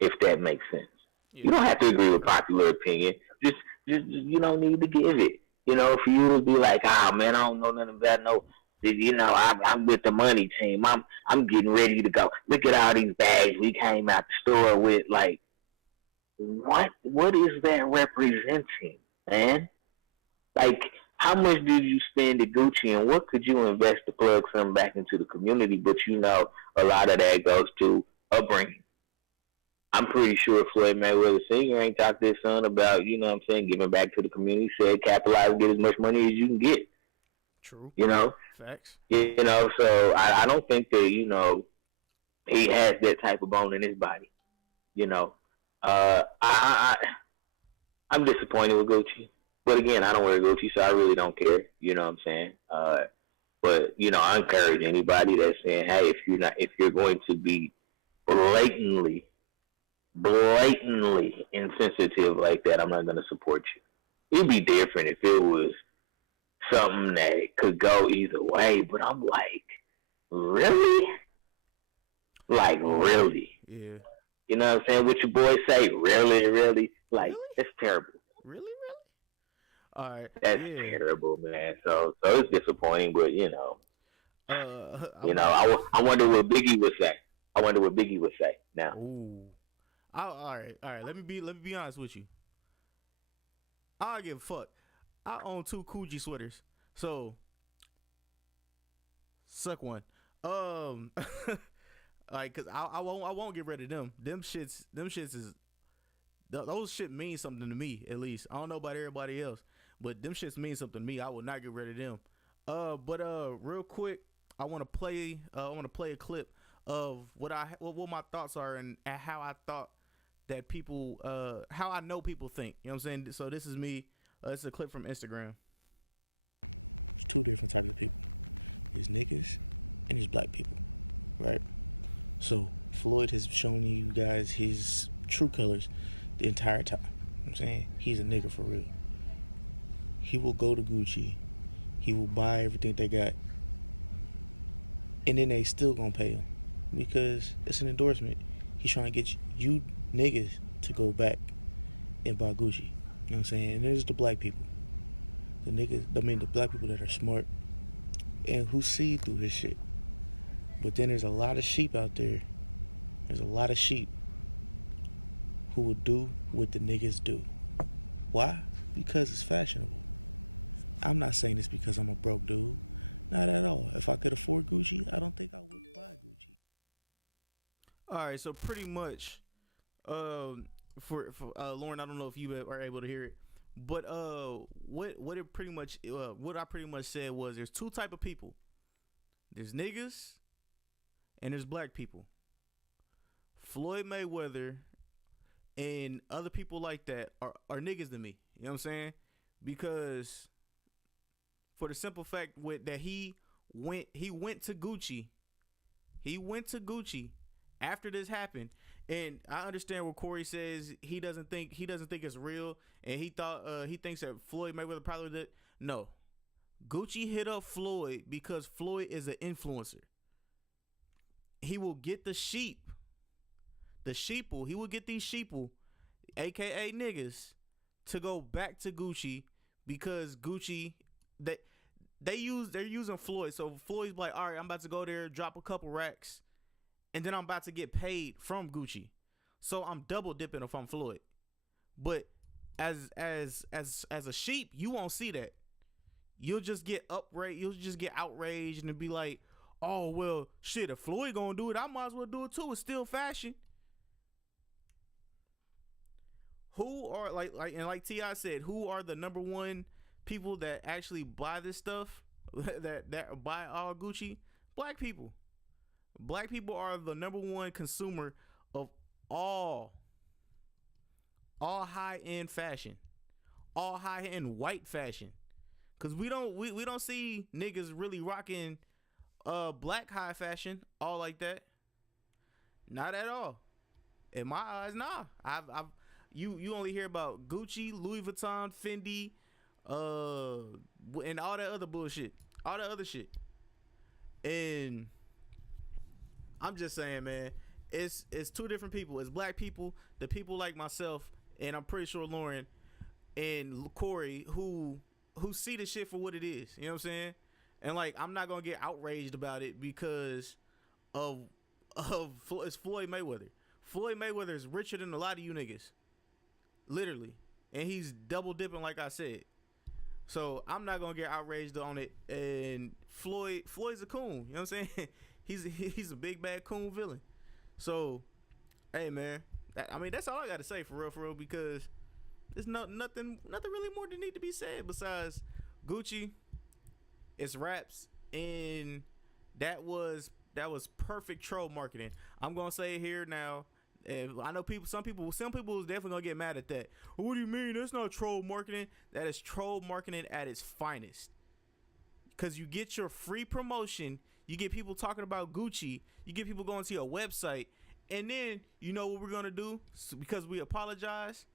if that makes sense. Yeah. You don't have to agree with popular opinion. Just you don't need to give it. For you to be like, man, I don't know nothing about I'm with the money team. I'm getting ready to go. Look at all these bags we came out the store with. Like, what is that representing, man? Like, how much did you spend at Gucci, and what could you invest to plug something back into the community? But a lot of that goes to upbringing. I'm pretty sure Floyd Mayweather Sr. ain't talked to his son about, giving back to the community, said capitalize, get as much money as you can get. True. Facts. So I don't think that, he has that type of bone in his body. I'm disappointed with Gucci. But again, I don't wear Gucci, so I really don't care. You know what I'm saying? But I encourage anybody that's saying, hey, if you're going to be blatantly insensitive like that, I'm not going to support you. It'd be different if it was something that could go either way. But I'm like, really? Like, really? Yeah. You know what I'm saying? What your boys say, really? Like, really? It's terrible. Really? All right. That's terrible, man. So it's disappointing, but I wonder what Biggie would say. Now. Ooh. All right. Let me be honest with you. I don't give a fuck. I own 2 Coogee sweaters, so suck one. Like, cause I won't get rid of them. Them shits is those shit mean something to me, at least. I don't know about everybody else, but them shits mean something to me. I will not get rid of them. But real quick, I want to play a clip of what my thoughts are and how I thought that people how I know people think. You know what I'm saying? So this is me. This is a clip from Instagram. All right, so pretty much, for Lauren, I don't know if you are able to hear it, but what it pretty much what I pretty much said was there's 2 type of people. There's niggas, and there's black people. Floyd Mayweather and other people like that are niggas to me. You know what I'm saying? Because for the simple fact that he went to Gucci. He went to Gucci after this happened, and I understand what Corey says. He doesn't think it's real, and he thinks that Floyd Mayweather probably did. No, Gucci hit up Floyd because Floyd is an influencer. He will get the sheeple. He will get these sheeple, aka niggas, to go back to Gucci because Gucci they're using Floyd. So Floyd's like, all right, I'm about to go there, drop a couple racks, and then I'm about to get paid from Gucci. So I'm double dipping if I'm Floyd. But as a sheep, you won't see that. You'll just get outraged and be like, oh well, shit, if Floyd gonna do it, I might as well do it too. It's still fashion. Who are like T.I. said, who are the number one people that actually buy this stuff, that buy all Gucci? Black people. Black people are the number one consumer of all high-end fashion, all high-end white fashion. Cause we don't see niggas really rocking black high fashion all like that. Not at all. In my eyes, nah. You only hear about Gucci, Louis Vuitton, Fendi, and all that other bullshit, all that other shit. And I'm just saying, man, it's 2 different people. It's black people, the people like myself, and I'm pretty sure Lauren and Corey who see the shit for what it is. You know what I'm saying? And like, I'm not gonna get outraged about it because of it's Floyd Mayweather. Floyd Mayweather is richer than a lot of you niggas, literally, and he's double dipping, like I said. So I'm not gonna get outraged on it. And Floyd's a coon. You know what I'm saying? he's a big bad coon villain. So, hey man, that's all I gotta say for real, because there's nothing really more that need to be said besides Gucci. It's raps, and that was perfect troll marketing. I'm gonna say it here now. And I know some people is definitely gonna get mad at that. What do you mean? That's not troll marketing. That is troll marketing at its finest. Cause you get your free promotion, you get people talking about Gucci, you get people going to your website, and then you know what we're gonna do? Because we apologize,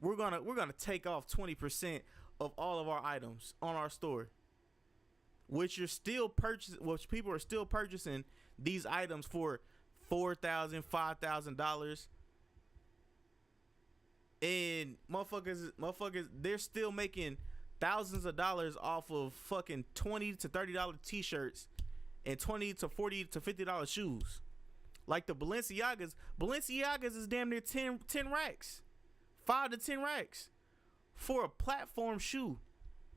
we're gonna take off 20% of all of our items on our store, which people are still purchasing these items for $4,000, $5,000, and motherfuckers, they're still making thousands of dollars off of fucking $20 to $30 t-shirts and $20 to $40 to $50 shoes. Like the Balenciagas is damn near 10 racks, 5 to 10 racks for a platform shoe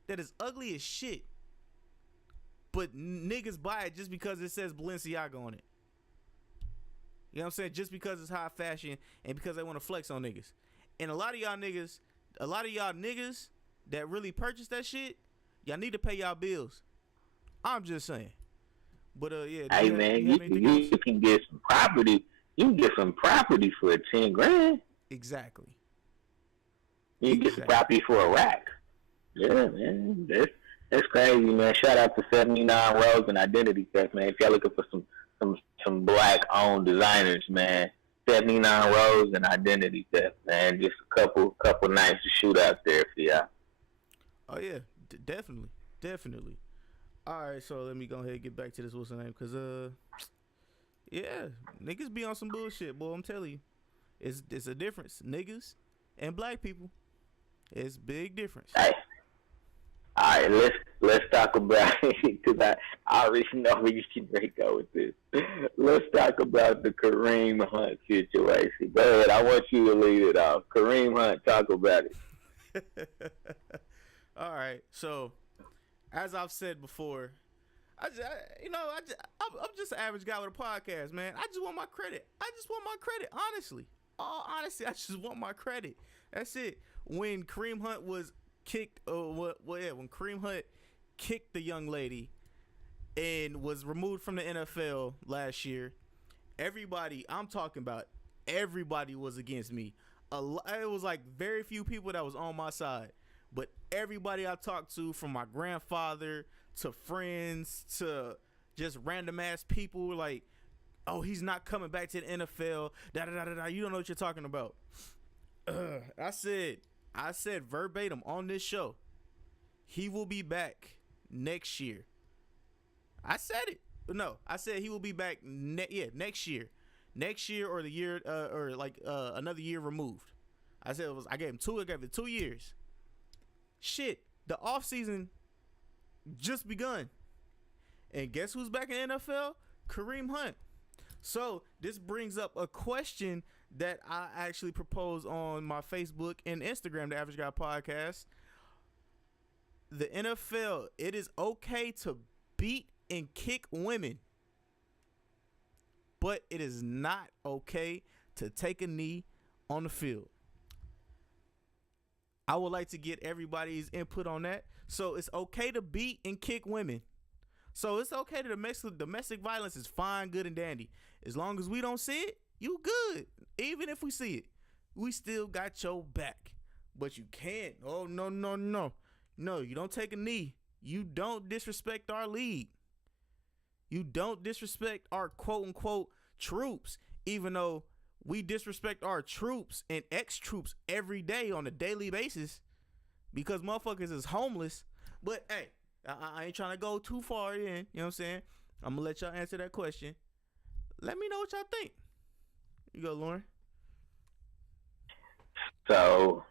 that is ugly as shit. But niggas buy it just because it says Balenciaga on it. You know what I'm saying? Just because it's high fashion and because they want to flex on niggas. And a lot of y'all niggas that really purchase that shit, y'all need to pay y'all bills. I'm just saying. But yeah. Hey man, you can get some property. You can get some property for $10,000. Exactly. You can get some property for a rack. Yeah, man. That's crazy, man. Shout out to 79 Rose and Identity Theft, man. If y'all looking for some black-owned designers, man, 79 Rose and Identity Theft, man. Just a couple nights to shoot out there for y'all. Oh yeah, definitely. All right, so let me go ahead and get back to this. What's the name? Cause yeah, niggas be on some bullshit, boy. I'm telling you, it's a difference, niggas and black people. It's big difference. Hey. All right, let's talk about it because I already know where you can go with this. Let's talk about the Kareem Hunt situation. Go ahead, I want you to lead it off. Kareem Hunt, talk about it. All right, so as I've said before, I'm just an average guy with a podcast, man. I just want my credit. Honestly. All honesty, I just want my credit. That's it. When Kareem Hunt was kicked, when Kareem Hunt kicked the young lady and was removed from the NFL last year, everybody was against me. It was like very few people that was on my side, but everybody I talked to, from my grandfather to friends to just random ass people, were like, oh, he's not coming back to the NFL, you don't know what you're talking about. I said verbatim on this show, he will be back next year. I said it. No, I said he will be back next year. Next year or the year or another year removed. I said I gave it 2 years. Shit, the offseason just begun. And guess who's back in the NFL? Kareem Hunt. So this brings up a question that I actually proposed on my Facebook and Instagram, the Average Guy Podcast. The NFL, it is okay to beat and kick women, but it is not okay to take a knee on the field. I would like to get everybody's input on that. So it's okay to beat and kick women. So it's okay to domestic violence is fine, good, and dandy. As long as we don't see it, you good. Even if we see it, we still got your back. But you can't. Oh, no. No, you don't take a knee. You don't disrespect our league. You don't disrespect our quote-unquote troops, even though we disrespect our troops and ex-troops every day on a daily basis because motherfuckers is homeless. But, hey, I ain't trying to go too far in. You know what I'm saying? I'm going to let y'all answer that question. Let me know what y'all think. You go, Lauren. So,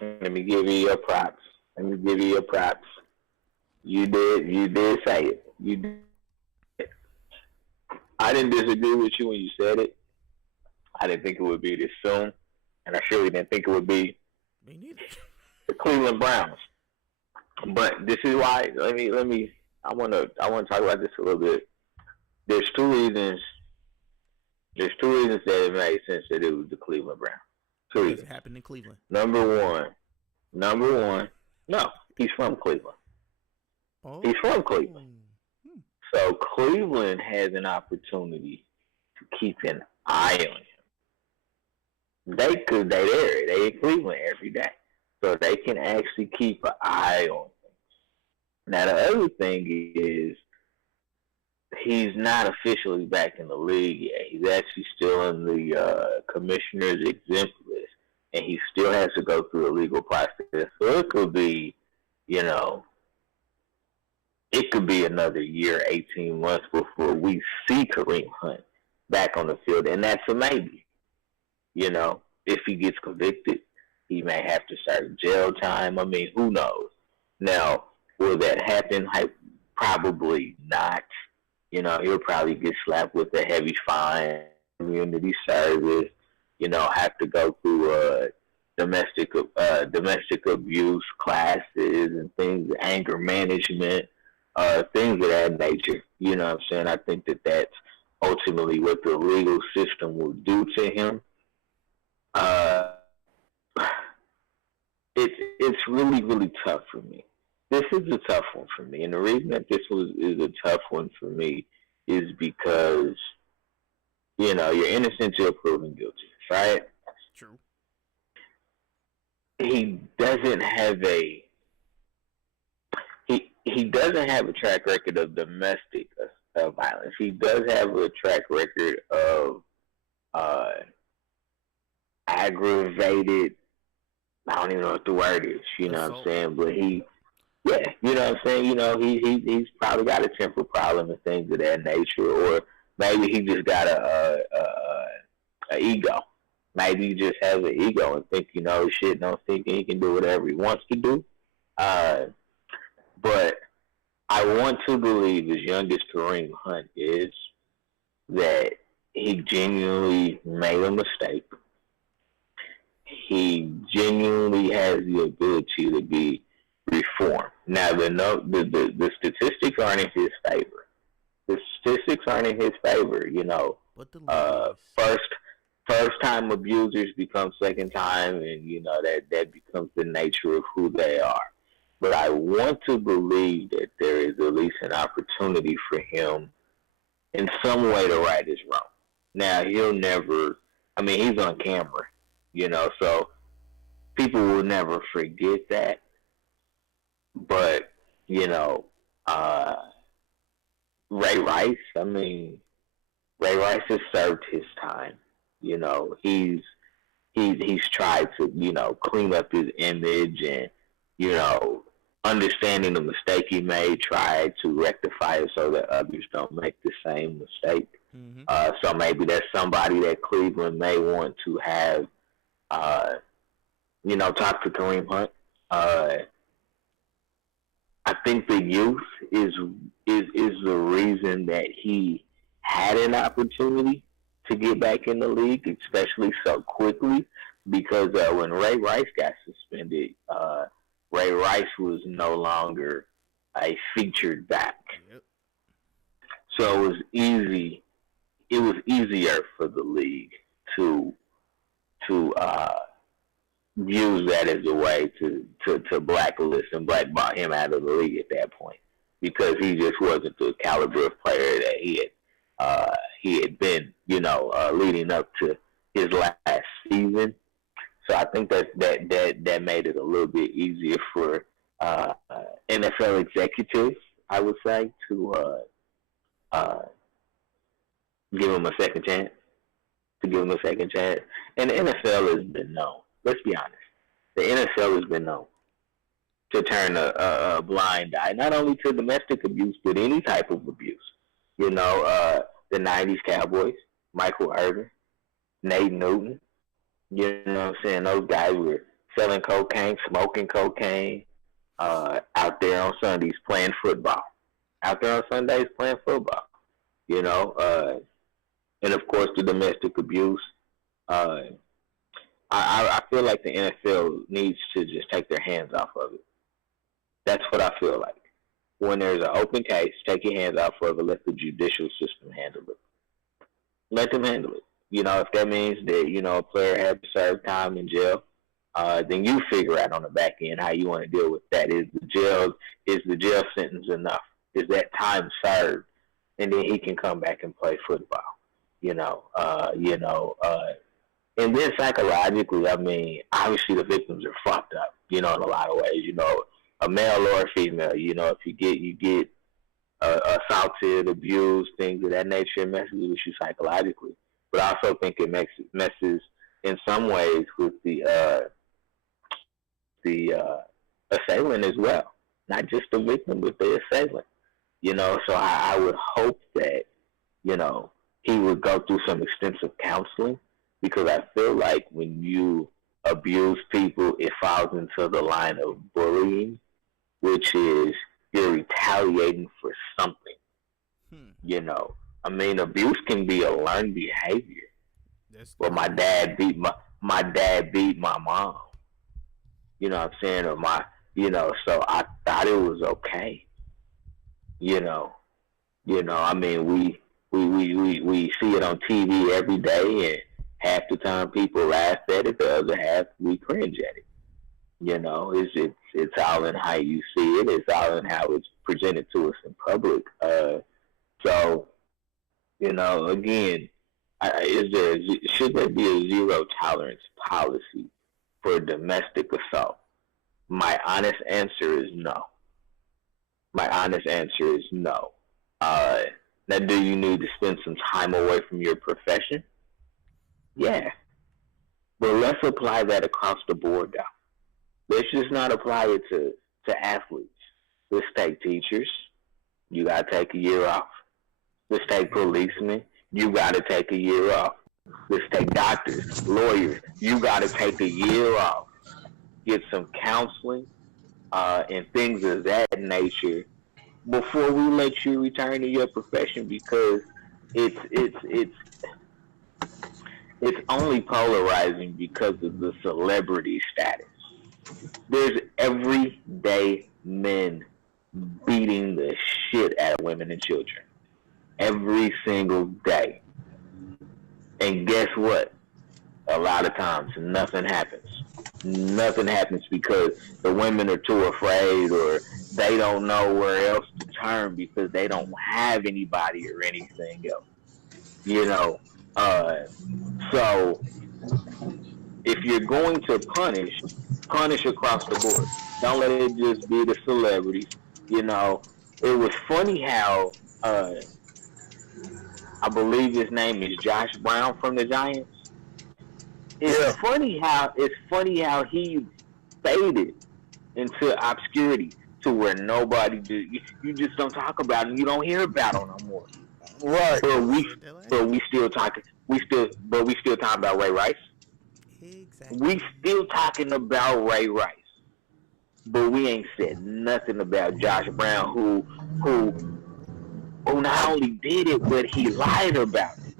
let me give you your props. You did say it. You did. I didn't disagree with you when you said it. I didn't think it would be this soon, and I surely didn't think it would be me neither. The Cleveland Browns. But this is why. Let me. I want to talk about this a little bit. There's two reasons. There's two reasons that it made sense that it was the Cleveland Browns. Two reasons. It happened in Cleveland. Number one. No, he's from Cleveland. Oh. He's from Cleveland. So Cleveland has an opportunity to keep an eye on him. They in Cleveland every day, so they can actually keep an eye on things. Now the other thing is, he's not officially back in the league yet. He's actually still in the commissioner's exempt list, and he still has to go through a legal process. So it could be, it could be another year, 18 months before we see Kareem Hunt back on the field, and that's a maybe. If he gets convicted, he may have to serve jail time. I mean, who knows? Now, will that happen? Probably not. He'll probably get slapped with a heavy fine, community service, have to go through domestic abuse classes and things, anger management, things of that nature. You know what I'm saying? I think that that's ultimately what the legal system will do to him. It's really, really tough for me. This is a tough one for me, and the reason that this is a tough one for me is because, you're innocent till proven guilty, right? True. He doesn't have a track record of domestic violence. He does have a track record of aggravated. I don't even know what the word is. You know what I'm saying? But yeah, you know what I'm saying? He's probably got a temper problem and things of that nature, or maybe he just got a ego. Maybe he just has an ego and think, shit, don't think he can do whatever he wants to do. But I want to believe, as young as Kareem Hunt is, that he genuinely made a mistake. He genuinely has the ability to be reformed. Now, the statistics aren't in his favor. The statistics aren't in his favor. First time abusers become second time, and that becomes the nature of who they are. But I want to believe that there is at least an opportunity for him in some way to right his wrong. Now, he'll never, he's on camera, so people will never forget that. But, Ray Rice, Ray Rice has served his time. He's tried to, clean up his image and, understanding the mistake he made, try to rectify it so that others don't make the same mistake. Mm-hmm. So maybe that's somebody that Cleveland may want to have, talk to Kareem Hunt. I think the youth is the reason that he had an opportunity to get back in the league, especially so quickly, because when Ray Rice got suspended, Ray Rice was no longer a featured back. Yep. So it was easy. It was easier for the league to use that as a way to blacklist and blackball him out of the league at that point, because he just wasn't the caliber of player that he had been, leading up to his last season. So I think that made it a little bit easier for NFL executives, I would say, to give him a second chance. And the NFL has been known. Let's be honest. The NFL has been known to turn a blind eye, not only to domestic abuse, but any type of abuse. The 90s Cowboys, Michael Irvin, Nate Newton, you know what I'm saying? Those guys were selling cocaine, smoking cocaine, out there on Sundays playing football. And of course the domestic abuse. I feel like the NFL needs to just take their hands off of it. That's what I feel like. When there's an open case, take your hands out for it, let the judicial system handle it. Let them handle it. You know, if that means that, you know, a player had to serve time in jail, then you figure out on the back end how you want to deal with that. Is the jail sentence enough? Is that time served? And then he can come back and play football. And then psychologically, I mean, obviously the victims are fucked up, you know, in a lot of ways. You know, a male or a female, you know, if you get assaulted, abused, things of that nature, it messes with you psychologically. But I also think it messes in some ways with the assailant as well, not just the victim, but the assailant. You know, so I would hope that, you know, he would go through some extensive counseling, because I feel like when you abuse people, it falls into the line of bullying, which is you're retaliating for something. You know, I mean, abuse can be a learned behavior. Well, my dad beat my mom. You know what I'm saying? Or so I thought it was okay. You know, I mean, we see it on TV every day, and half the time people laugh at it, the other half we cringe at it. You know, it's all in how you see it. It's all in how it's presented to us in public. So, you know, again, should there be a zero tolerance policy for domestic assault? My honest answer is no. Now, do you need to spend some time away from your profession? Yeah. But let's apply that across the board, though. Let's just not apply it to athletes. Let's take teachers. You got to take a year off. Let's take policemen. You got to take a year off. Let's take doctors, lawyers. You got to take a year off. Get some counseling and things of that nature before we let you return to your profession, because it's only polarizing because of the celebrity status. There's everyday men beating the shit out of women and children every single day. And guess what? A lot of times nothing happens. Nothing happens because the women are too afraid, or they don't know where else to turn because they don't have anybody or anything else. You know, so if you're going to punish across the board. Don't let it just be the celebrities. You know, it was funny how I believe his name is Josh Brown from the Giants. It's funny how he faded into obscurity to where nobody you just don't talk about him. You don't hear about him no more. Right. But we still talking about Ray Rice. Exactly. We still talking about Ray Rice. But we ain't said nothing about Josh Brown, who not only did it, but he lied about it.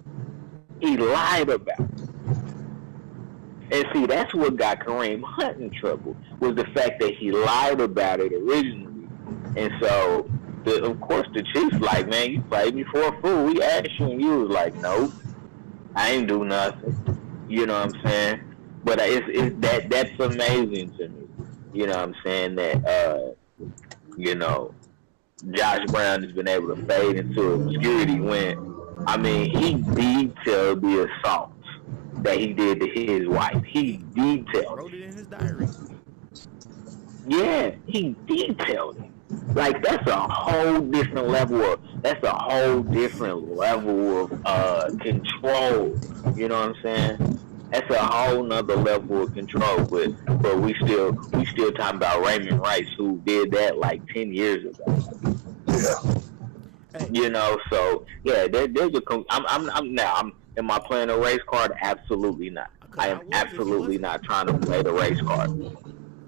And see, that's what got Kareem Hunt in trouble, was the fact that he lied about it originally. And so, of course, the Chiefs like, man, you played me for a fool. We asked you, and you was like, nope, I ain't do nothing. You know what I'm saying? But that's amazing to me. You know what I'm saying? That, you know, Josh Brown has been able to fade into obscurity when, I mean, he detailed the assault that he did to his wife. He Wrote it in his diary. Yeah, he detailed it. Like, that's a whole different level of control. You know what I'm saying? That's a whole nother level of control. But we still talking about Raymond Rice, who did that like 10 years ago. Yeah. You know, so yeah, am I playing a race card? Absolutely not. I am absolutely not trying to play the race card.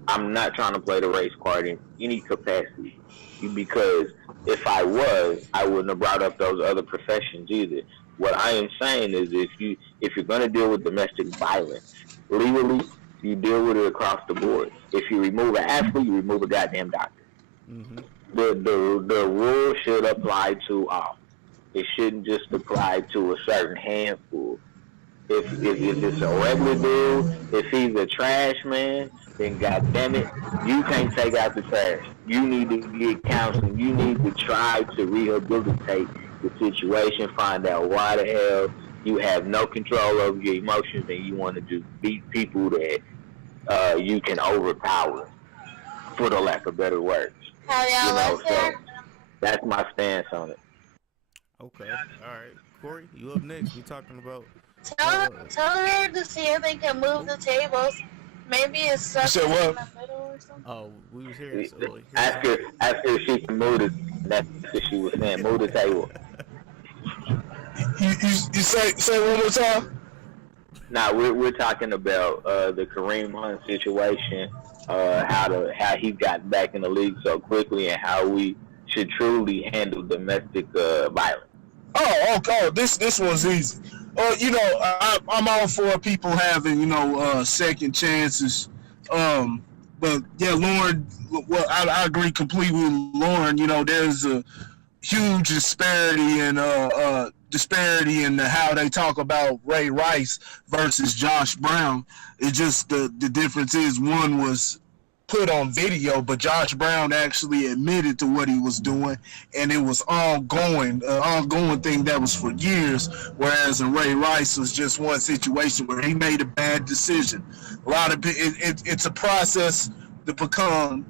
I'm not trying to play the race card in any capacity, because if I was, I wouldn't have brought up those other professions either. What I am saying is, if you're going to deal with domestic violence legally, you deal with it across the board. If you remove an athlete, you remove a goddamn doctor. Mm-hmm. The rule should apply to all. It shouldn't just apply to a certain handful. If it's a regular dude, if he's a trash man, then goddamn it, you can't take out the trash. You need to get counseling. You need to try to rehabilitate the situation. Find out why the hell you have no control over your emotions and you want to just beat people that you can overpower, for the lack of better words. So that's my stance on it. Okay. All right. Corey, you up next. We talking about. Tell her to see if they can move the tables. Maybe it's stuck in the middle or something. Oh, we was here. So ask her if she can move it. That's what she was saying. Move the table. You say one more time? Now we're talking about the Kareem Hunt situation, how he got back in the league so quickly, and how we should truly handle domestic violence. Oh, okay. This one's easy. I'm all for people having second chances. But yeah, Lauren. Well, I agree completely with Lauren. There's a huge disparity in how they talk about Ray Rice versus Josh Brown. It just the difference is one was put on video, but Josh Brown actually admitted to what he was doing, and it was ongoing thing that was for years, whereas in Ray Rice was just one situation where he made a bad decision. A lot of it's a process to become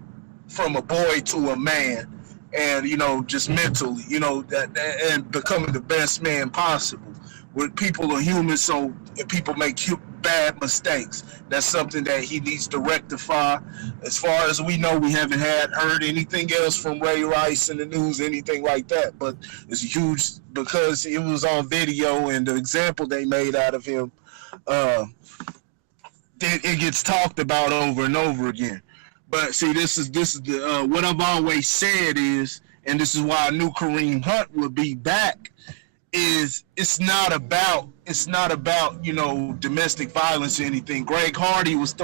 from a boy to a man, and just mentally, that and becoming the best man possible. Where people are human, so people make bad mistakes. That's something that he needs to rectify. As far as we know, we haven't heard anything else from Ray Rice in the news, anything like that. But it's huge because it was on video, and the example they made out of him, it gets talked about over and over again. But see, this is the what I've always said is, and this is why I knew Kareem Hunt would be back. Is it's not about domestic violence or anything. Greg Hardy was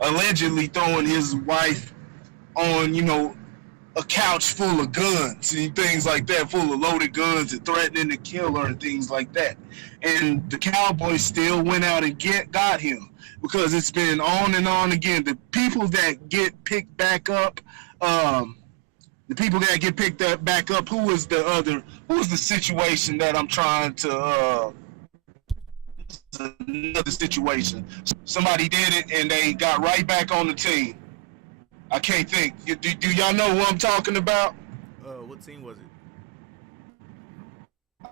allegedly throwing his wife on a couch full of guns and things like that, full of loaded guns, and threatening to kill her and things like that. And the Cowboys still went out and got him because it's been on and on again. The people that get picked back up. Who is the situation that I'm trying to, another situation. Somebody did it and they got right back on the team. I can't think. Do y'all know who I'm talking about? What team was it?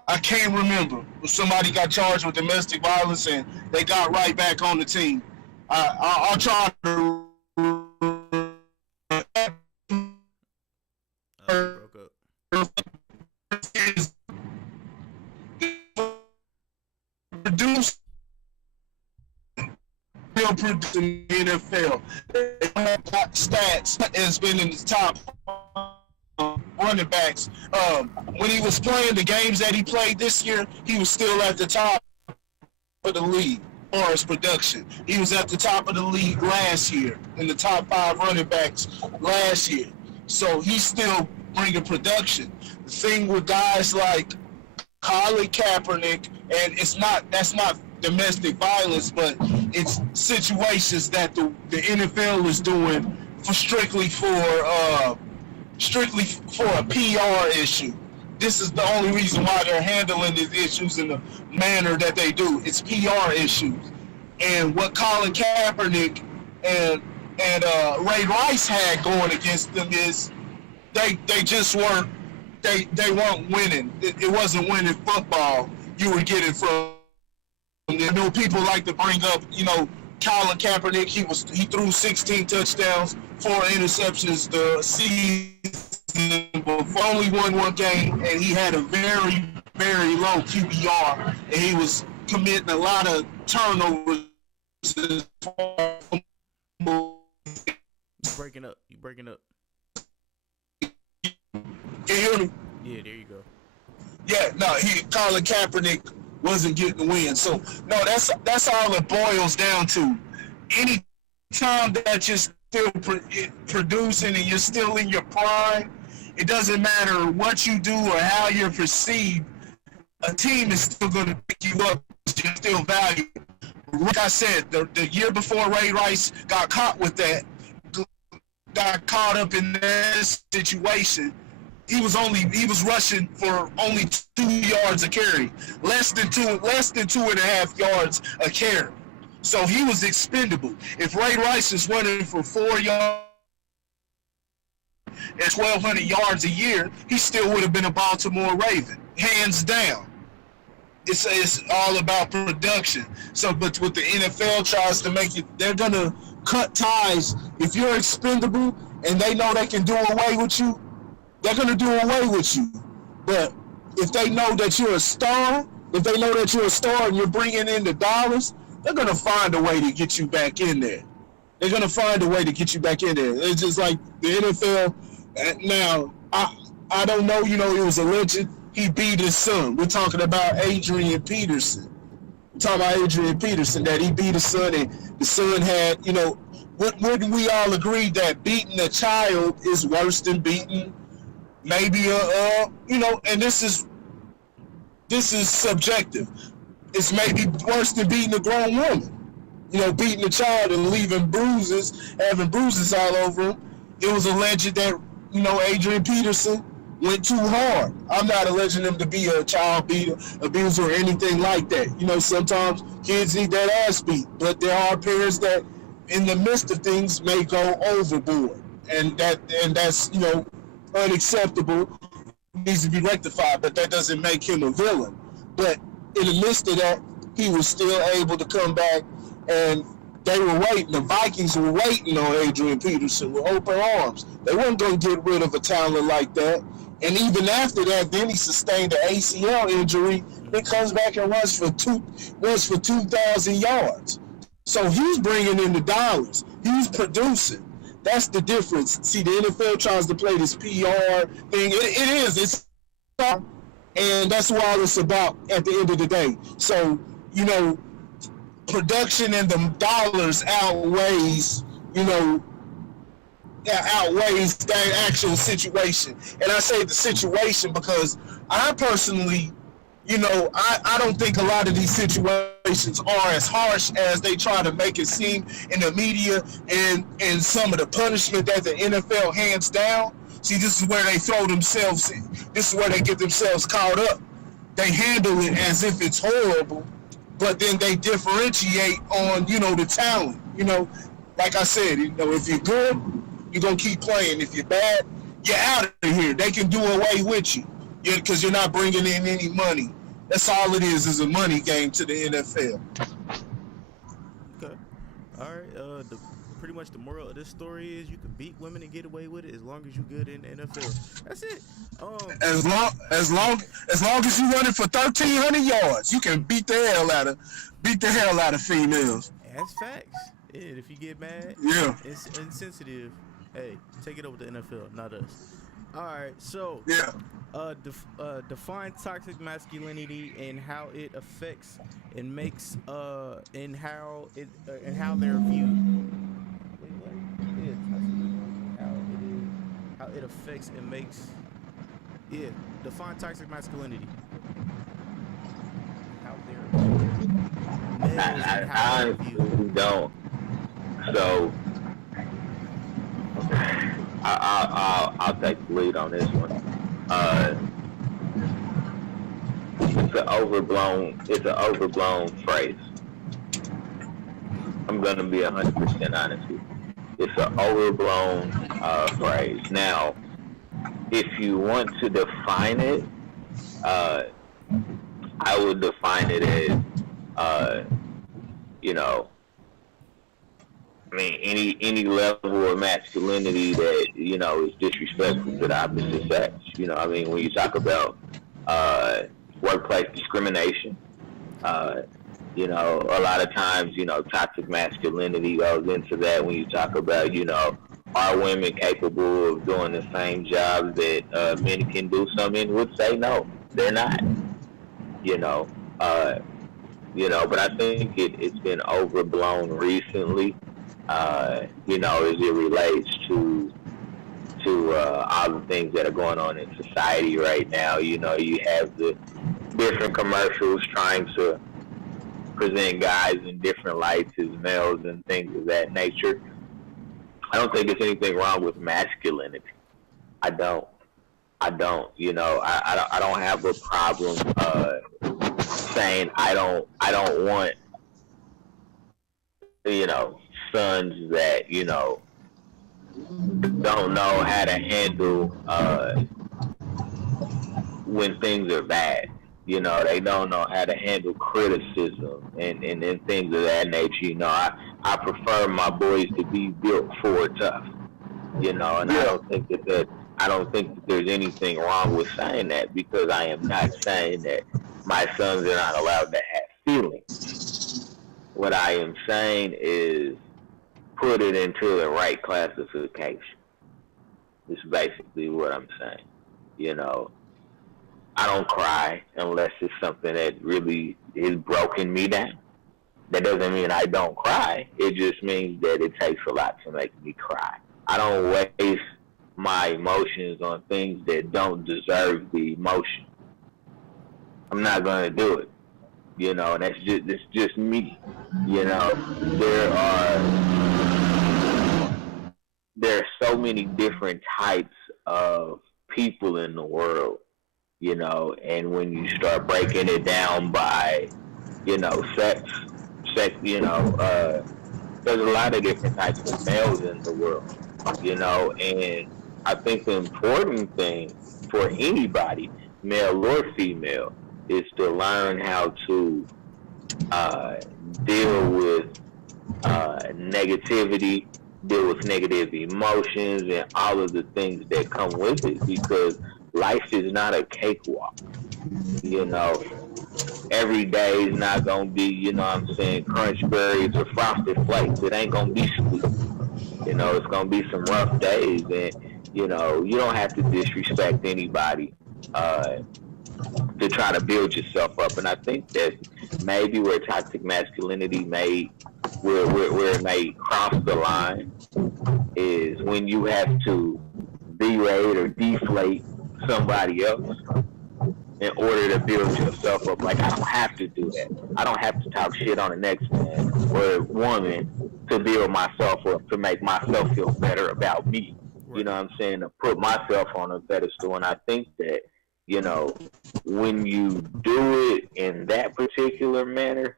I can't remember. Somebody got charged with domestic violence and they got right back on the team. I'll try to... broke up. Produce in the NFL. Stats has been in the top running backs. When he was playing the games that he played this year, he was still at the top of the league as far as production. He was at the top of the league last year, in the top 5 running backs last year. So he's still bringing production. The thing with guys like Colin Kaepernick, and that's not domestic violence, but it's situations that the NFL is doing strictly for a PR issue. This is the only reason why they're handling these issues in the manner that they do. It's PR issues. And what Colin Kaepernick and Ray Rice had going against them is they just weren't winning. It wasn't winning football you were getting from. People like to bring up, Colin Kaepernick. He threw 16 touchdowns, 4 interceptions the season, but only won one game, and he had a very, very low QBR, and he was committing a lot of turnovers. You breaking up. Can you hear me? Yeah, there you go. Yeah, no, Colin Kaepernick wasn't getting the win. So no, that's all it boils down to. Any time that still producing and you're still in your prime, it doesn't matter what you do or how you're perceived. A team is still going to pick you up because you're still valuable. Like I said, the year before Ray Rice got caught with that, got caught up in that situation, he was rushing for only 2 yards a carry, less than 2.5 yards a carry. So he was expendable. If Ray Rice is running for 4 yards and 1,200 yards a year, he still would have been a Baltimore Raven, hands down. It's all about production. So, but what the NFL tries to make it, they're gonna cut ties. If you're expendable and they know they can do away with you, they're gonna do away with you. But if they know that you're a star, and you're bringing in the dollars, they're gonna find a way to get you back in there. They're gonna find a way to get you back in there. It's just like the NFL. Now, I don't know. You know, it was alleged he beat his son. We're talking about Adrian Peterson. That he beat his son, and the son had, you know, wouldn't we all agree that beating a child is worse than beating maybe you know, and this is subjective. It's maybe worse than beating a grown woman. You know, beating a child and leaving bruises, having bruises all over him. It was alleged that, you know, Adrian Peterson went too hard. I'm not alleging him to be a child abuser or anything like that. You know, sometimes kids need that ass beat, but there are parents that, in the midst of things, may go overboard, and that's, you know, unacceptable. Needs to be rectified, but that doesn't make him a villain. But in the midst of that, he was still able to come back, and they were waiting. The Vikings were waiting on Adrian Peterson with open arms. They weren't going to get rid of a talent like that. And even after that, then he sustained an ACL injury. Then comes back and runs for 2,000 yards. So he's bringing in the dollars. He's producing. That's the difference. See, the NFL tries to play this PR thing. It's and that's what it's about at the end of the day. So, you know, production and the dollars outweighs that actual situation. And I say the situation because I personally, you know, I don't think a lot of these situations are as harsh as they try to make it seem in the media, and some of the punishment that the NFL hands down. See, this is where they throw themselves in. This is where they get themselves caught up. They handle it as if it's horrible, but then they differentiate on, you know, the talent. You know, like I said, you know, if you're good, you're going to keep playing. If you're bad, you're out of here. They can do away with you because you're not bringing in any money. That's all it is a money game to the NFL. Okay. All right. Pretty much the moral of this story is you can beat women and get away with it as long as you're good in the NFL. That's it. As long as you run it for 1,300 yards, you can beat the hell out of females. That's facts. And if you get mad, it's insensitive. Hey, take it over to the NFL, not us. All right, so define toxic masculinity and how it affects and makes and how they're viewed. Wait, what? Yeah, toxic, how it affects and makes. Yeah, define toxic masculinity. How they're viewed. I honestly don't. So I'll take the lead on this one. It's an overblown phrase. I'm gonna be 100% honest with you. It's an overblown phrase. Now, if you want to define it, I would define it as, you know, I mean, any level of masculinity that, you know, is disrespectful to the opposite sex. You know, I mean, when you talk about workplace discrimination, you know, a lot of times, you know, toxic masculinity goes into that when you talk about, you know, are women capable of doing the same job that men can do? Some men would say no, they're not. You know, but I think it's been overblown recently. as it relates to all the things that are going on in society right now. You have the different commercials trying to present guys in different lights as males and things of that nature. I don't think there's anything wrong with masculinity. I don't. I don't have a problem saying I don't want sons that don't know how to handle when things are bad. They don't know how to handle criticism and things of that nature. I prefer my boys to be built for tough. And I don't think that there's anything wrong with saying that, because I am not saying that my sons are not allowed to have feelings. What I am saying is put it into the right classification. It's basically what I'm saying. I don't cry unless it's something that really is broken me down. That doesn't mean I don't cry. It just means that it takes a lot to make me cry. I don't waste my emotions on things that don't deserve the emotion. I'm not gonna do it. And it's just me. There are so many different types of people in the world. And when you start breaking it down by, sex, there's a lot of different types of males in the world, and I think the important thing for anybody, male or female, is to learn how to deal with negativity, deal with negative emotions, and all of the things that come with it, because life is not a cakewalk. Every day is not going to be, crunch berries or frosted flakes. It ain't going to be sweet. It's going to be some rough days, and, you don't have to disrespect anybody to try to build yourself up. And I think that maybe where toxic masculinity where it may cross the line is when you have to berate or deflate somebody else in order to build yourself up. Like, I don't have to do that. I don't have to talk shit on the next man or woman to build myself up, to make myself feel better about me. You know what I'm saying? To put myself on a pedestal. And I think that, when you do it in that particular manner,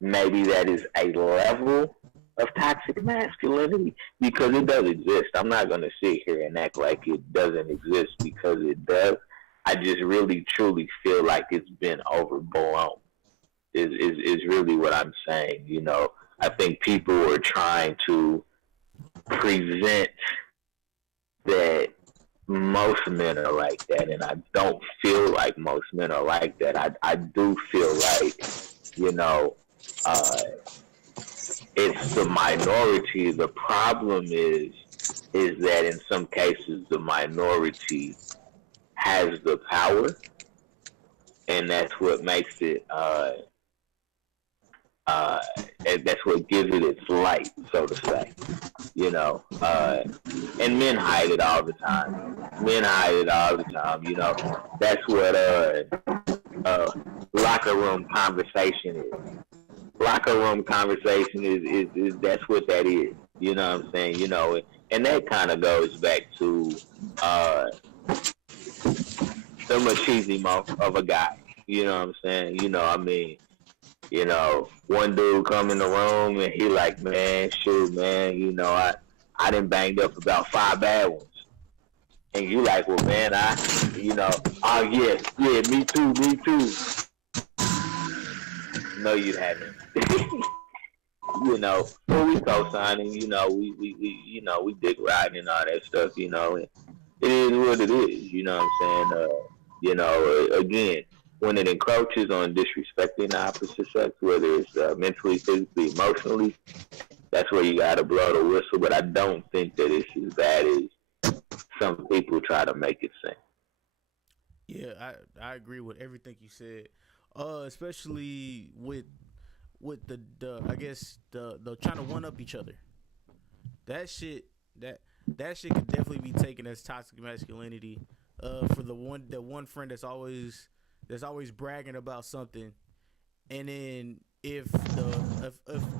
maybe that is a level of toxic masculinity, because it does exist. I'm not going to sit here and act like it doesn't exist, because it does. I just really, truly feel like it's been overblown, is really what I'm saying. I think people are trying to present that most men are like that, and I don't feel like most men are like that. I do feel like, it's the minority. The problem is that in some cases the minority has the power, and that's what makes it that's what gives it its light, so to say. And men hide it all the time. That's what locker room conversation is. Locker room conversation is that's what that is. You know what I'm saying? And that kind of goes back to the machismo of a guy. You know what I'm saying? One dude come in the room and he like, man, shoot, man, I done banged up about 5 bad ones. And you like, well, man, oh yeah, me too. No, you haven't. But we co-signing, we dick riding and all that stuff, and it is what it is, you know what I'm saying? Again, when it encroaches on disrespecting the opposite sex, whether it's mentally, physically, emotionally, that's where you gotta blow the whistle. But I don't think that it's as bad as some people try to make it seem. Yeah, I agree with everything you said, especially with the I guess the trying to one up each other. that shit could definitely be taken as toxic masculinity. For the one friend that's always bragging about something, and then if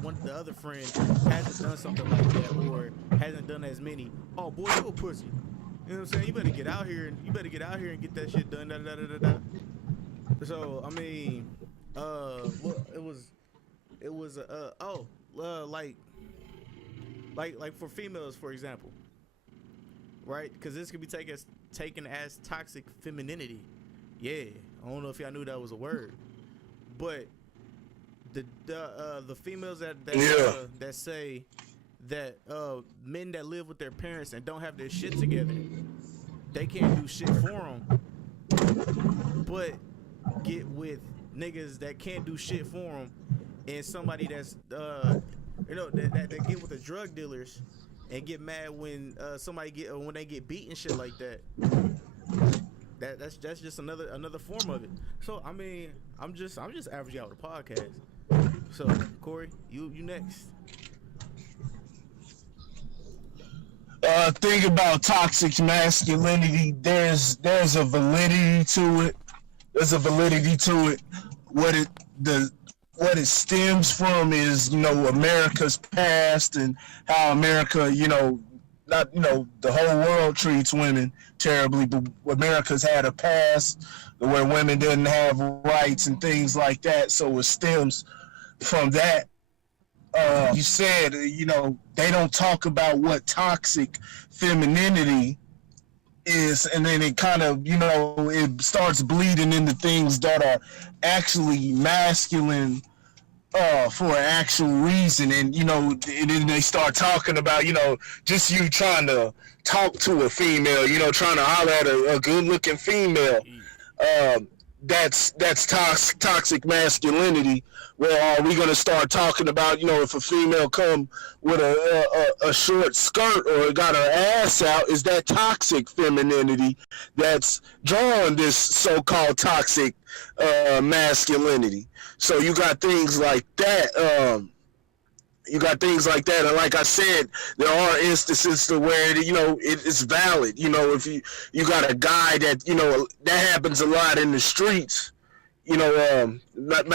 one the other friend hasn't done something like that or hasn't done as many, oh boy, you a pussy. You know what I'm saying? You better get out here and get that shit done. Da, da, da, da, da. So I mean, well, it was like for females, for example, right? Because this could be taken as toxic femininity. Yeah, I don't know if y'all knew that was a word, but the females that say that men that live with their parents and don't have their shit together, they can't do shit for them, but get with niggas that can't do shit for them, and somebody that's that get with the drug dealers and get mad when when they get beat and shit like that. That's just another form of it. So I mean, I'm just averaging out the podcast. So Corey, you next. Think about toxic masculinity. There's a validity to it. What it stems from is, America's past and how America, the whole world treats women terribly, but America's had a past where women didn't have rights and things like that. So it stems from that. You said, they don't talk about what toxic femininity is, and then it kind of, it starts bleeding into things that are actually masculine for an actual reason. And, and then they start talking about, just you trying to talk to a female, trying to holler at a good-looking female. That's toxic masculinity. Where are we going to start talking about, if a female come with a short skirt or got her ass out, is that toxic femininity that's drawing this so-called toxic masculinity? So you got things like that. And like I said, there are instances to where it's valid. If you got a guy that that happens a lot in the streets. Matter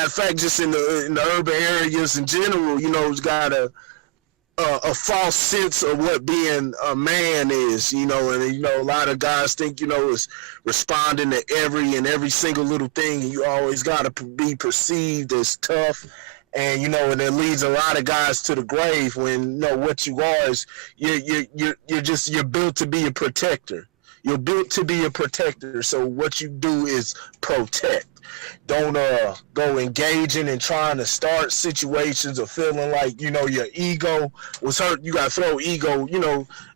of fact, just in the urban areas in general, it's got a false sense of what being a man is, and a lot of guys think, is responding to every single little thing, and you always got to be perceived as tough. And and it leads a lot of guys to the grave when what you are is you're built to be a protector. You're built to be a protector. So what you do is protect. Don't go engaging and trying to start situations or feeling like your ego was hurt. You gotta throw ego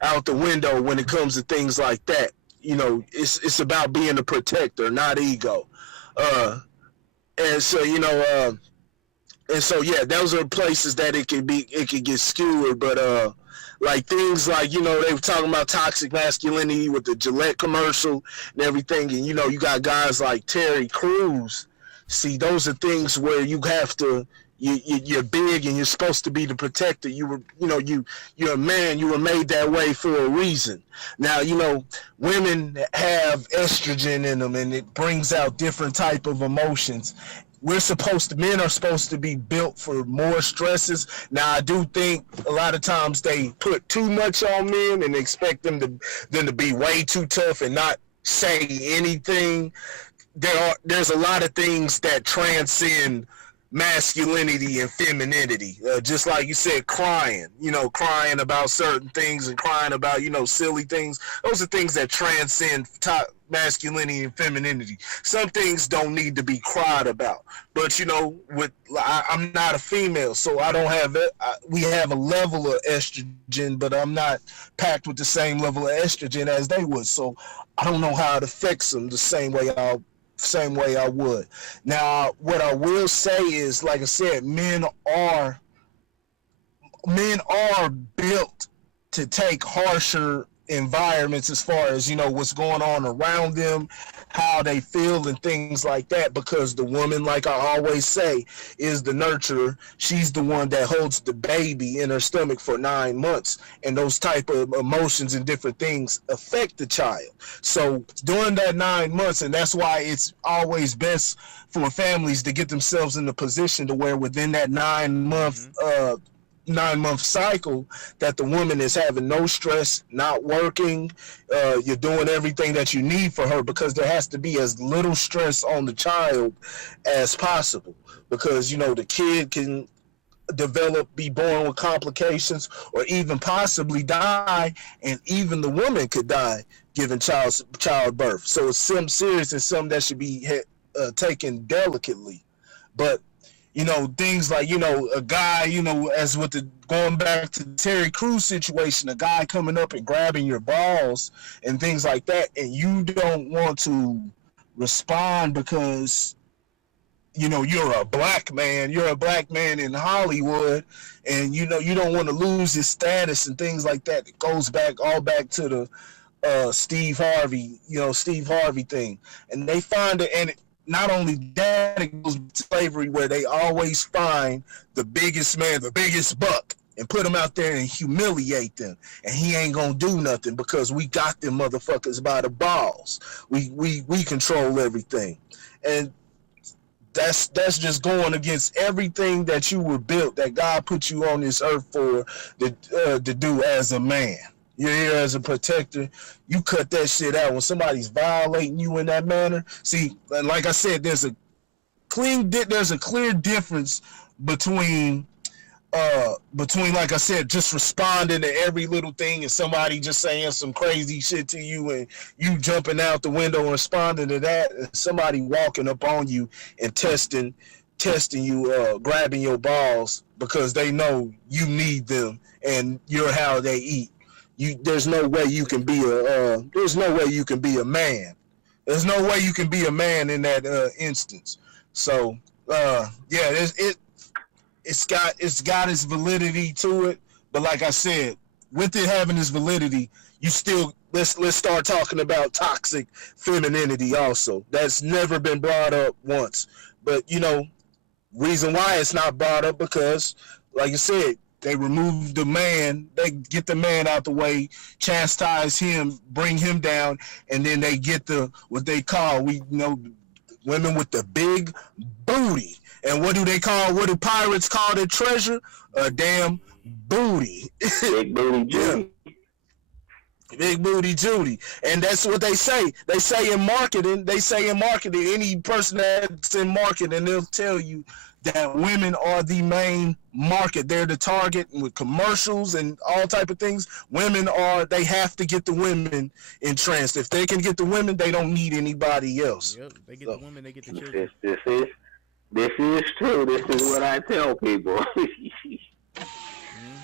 out the window when it comes to things like that. It's about being a protector, not ego. And so yeah, those are places that it can get skewered. But like things like, they were talking about toxic masculinity with the Gillette commercial and everything. And, you got guys like Terry Crews. See, those are things where you have to, you're big and you're supposed to be the protector. You're a man. You were made that way for a reason. Now, women have estrogen in them, and it brings out different type of emotions. Men are supposed to be built for more stresses. Now, I do think a lot of times they put too much on men and expect them to be way too tough and not say anything. There's a lot of things that transcend masculinity and femininity. Just like you said, crying about certain things and crying about, silly things. Those are things that transcend masculinity and femininity. Some things don't need to be cried about. But, I'm not a female, so I don't have it. We have a level of estrogen, but I'm not packed with the same level of estrogen as they would. So I don't know how it affects them the same way I would. Now, what I will say is, like I said, men are built to take harsher environments as far as, you know, what's going on around them, how they feel and things like that, because the woman, like I always say, is the nurturer. She's the one that holds the baby in her stomach for 9 months, and those type of emotions and different things affect the child. So during that 9 months, and that's why it's always best for families to get themselves in the position to where within that 9-month cycle, that the woman is having no stress, not working, you're doing everything that you need for her, because there has to be as little stress on the child as possible, because, you know, the kid can be born with complications, or even possibly die, and even the woman could die giving childbirth. So it's something serious and something that should be taken delicately. But you know, things like, you know, a guy, you know, as with the going back to the Terry Crews situation, a guy coming up and grabbing your balls and things like that, and you don't want to respond because, you know, you're a black man in Hollywood, and, you know, you don't want to lose your status and things like that. It goes back to the Steve Harvey thing. And they find it, and not only that, it goes to slavery, where they always find the biggest man, the biggest buck, and put him out there and humiliate them. And he ain't gonna do nothing because we got them motherfuckers by the balls. We control everything. And that's just going against everything that you were built, that God put you on this earth for, to do as a man. You're here as a protector. You cut that shit out when somebody's violating you in that manner. See, like I said, there's a clear difference between like I said, just responding to every little thing and somebody just saying some crazy shit to you and you jumping out the window and responding to that, and somebody walking up on you and testing you, grabbing your balls because they know you need them and you're how they eat. There's no way you can be a man. There's no way you can be a man in that instance. So it's got its validity to it, but like I said, with it having its validity, you still let's start talking about toxic femininity also. That's never been brought up once. But you know, reason why it's not brought up, because like I said, they remove the man, they get the man out the way, chastise him, bring him down, and then they get what they call, women with the big booty. And what do pirates call their treasure? A damn booty. Big booty Judy. Big booty Judy. And that's what they say. They say in marketing, any person that's in marketing, they'll tell you that women are the main market. They're the target with commercials and all type of things. They have to get the women entranced. If they can get the women, they don't need anybody else. Yep, they get the women, they get the children. This is true. This is what I tell people.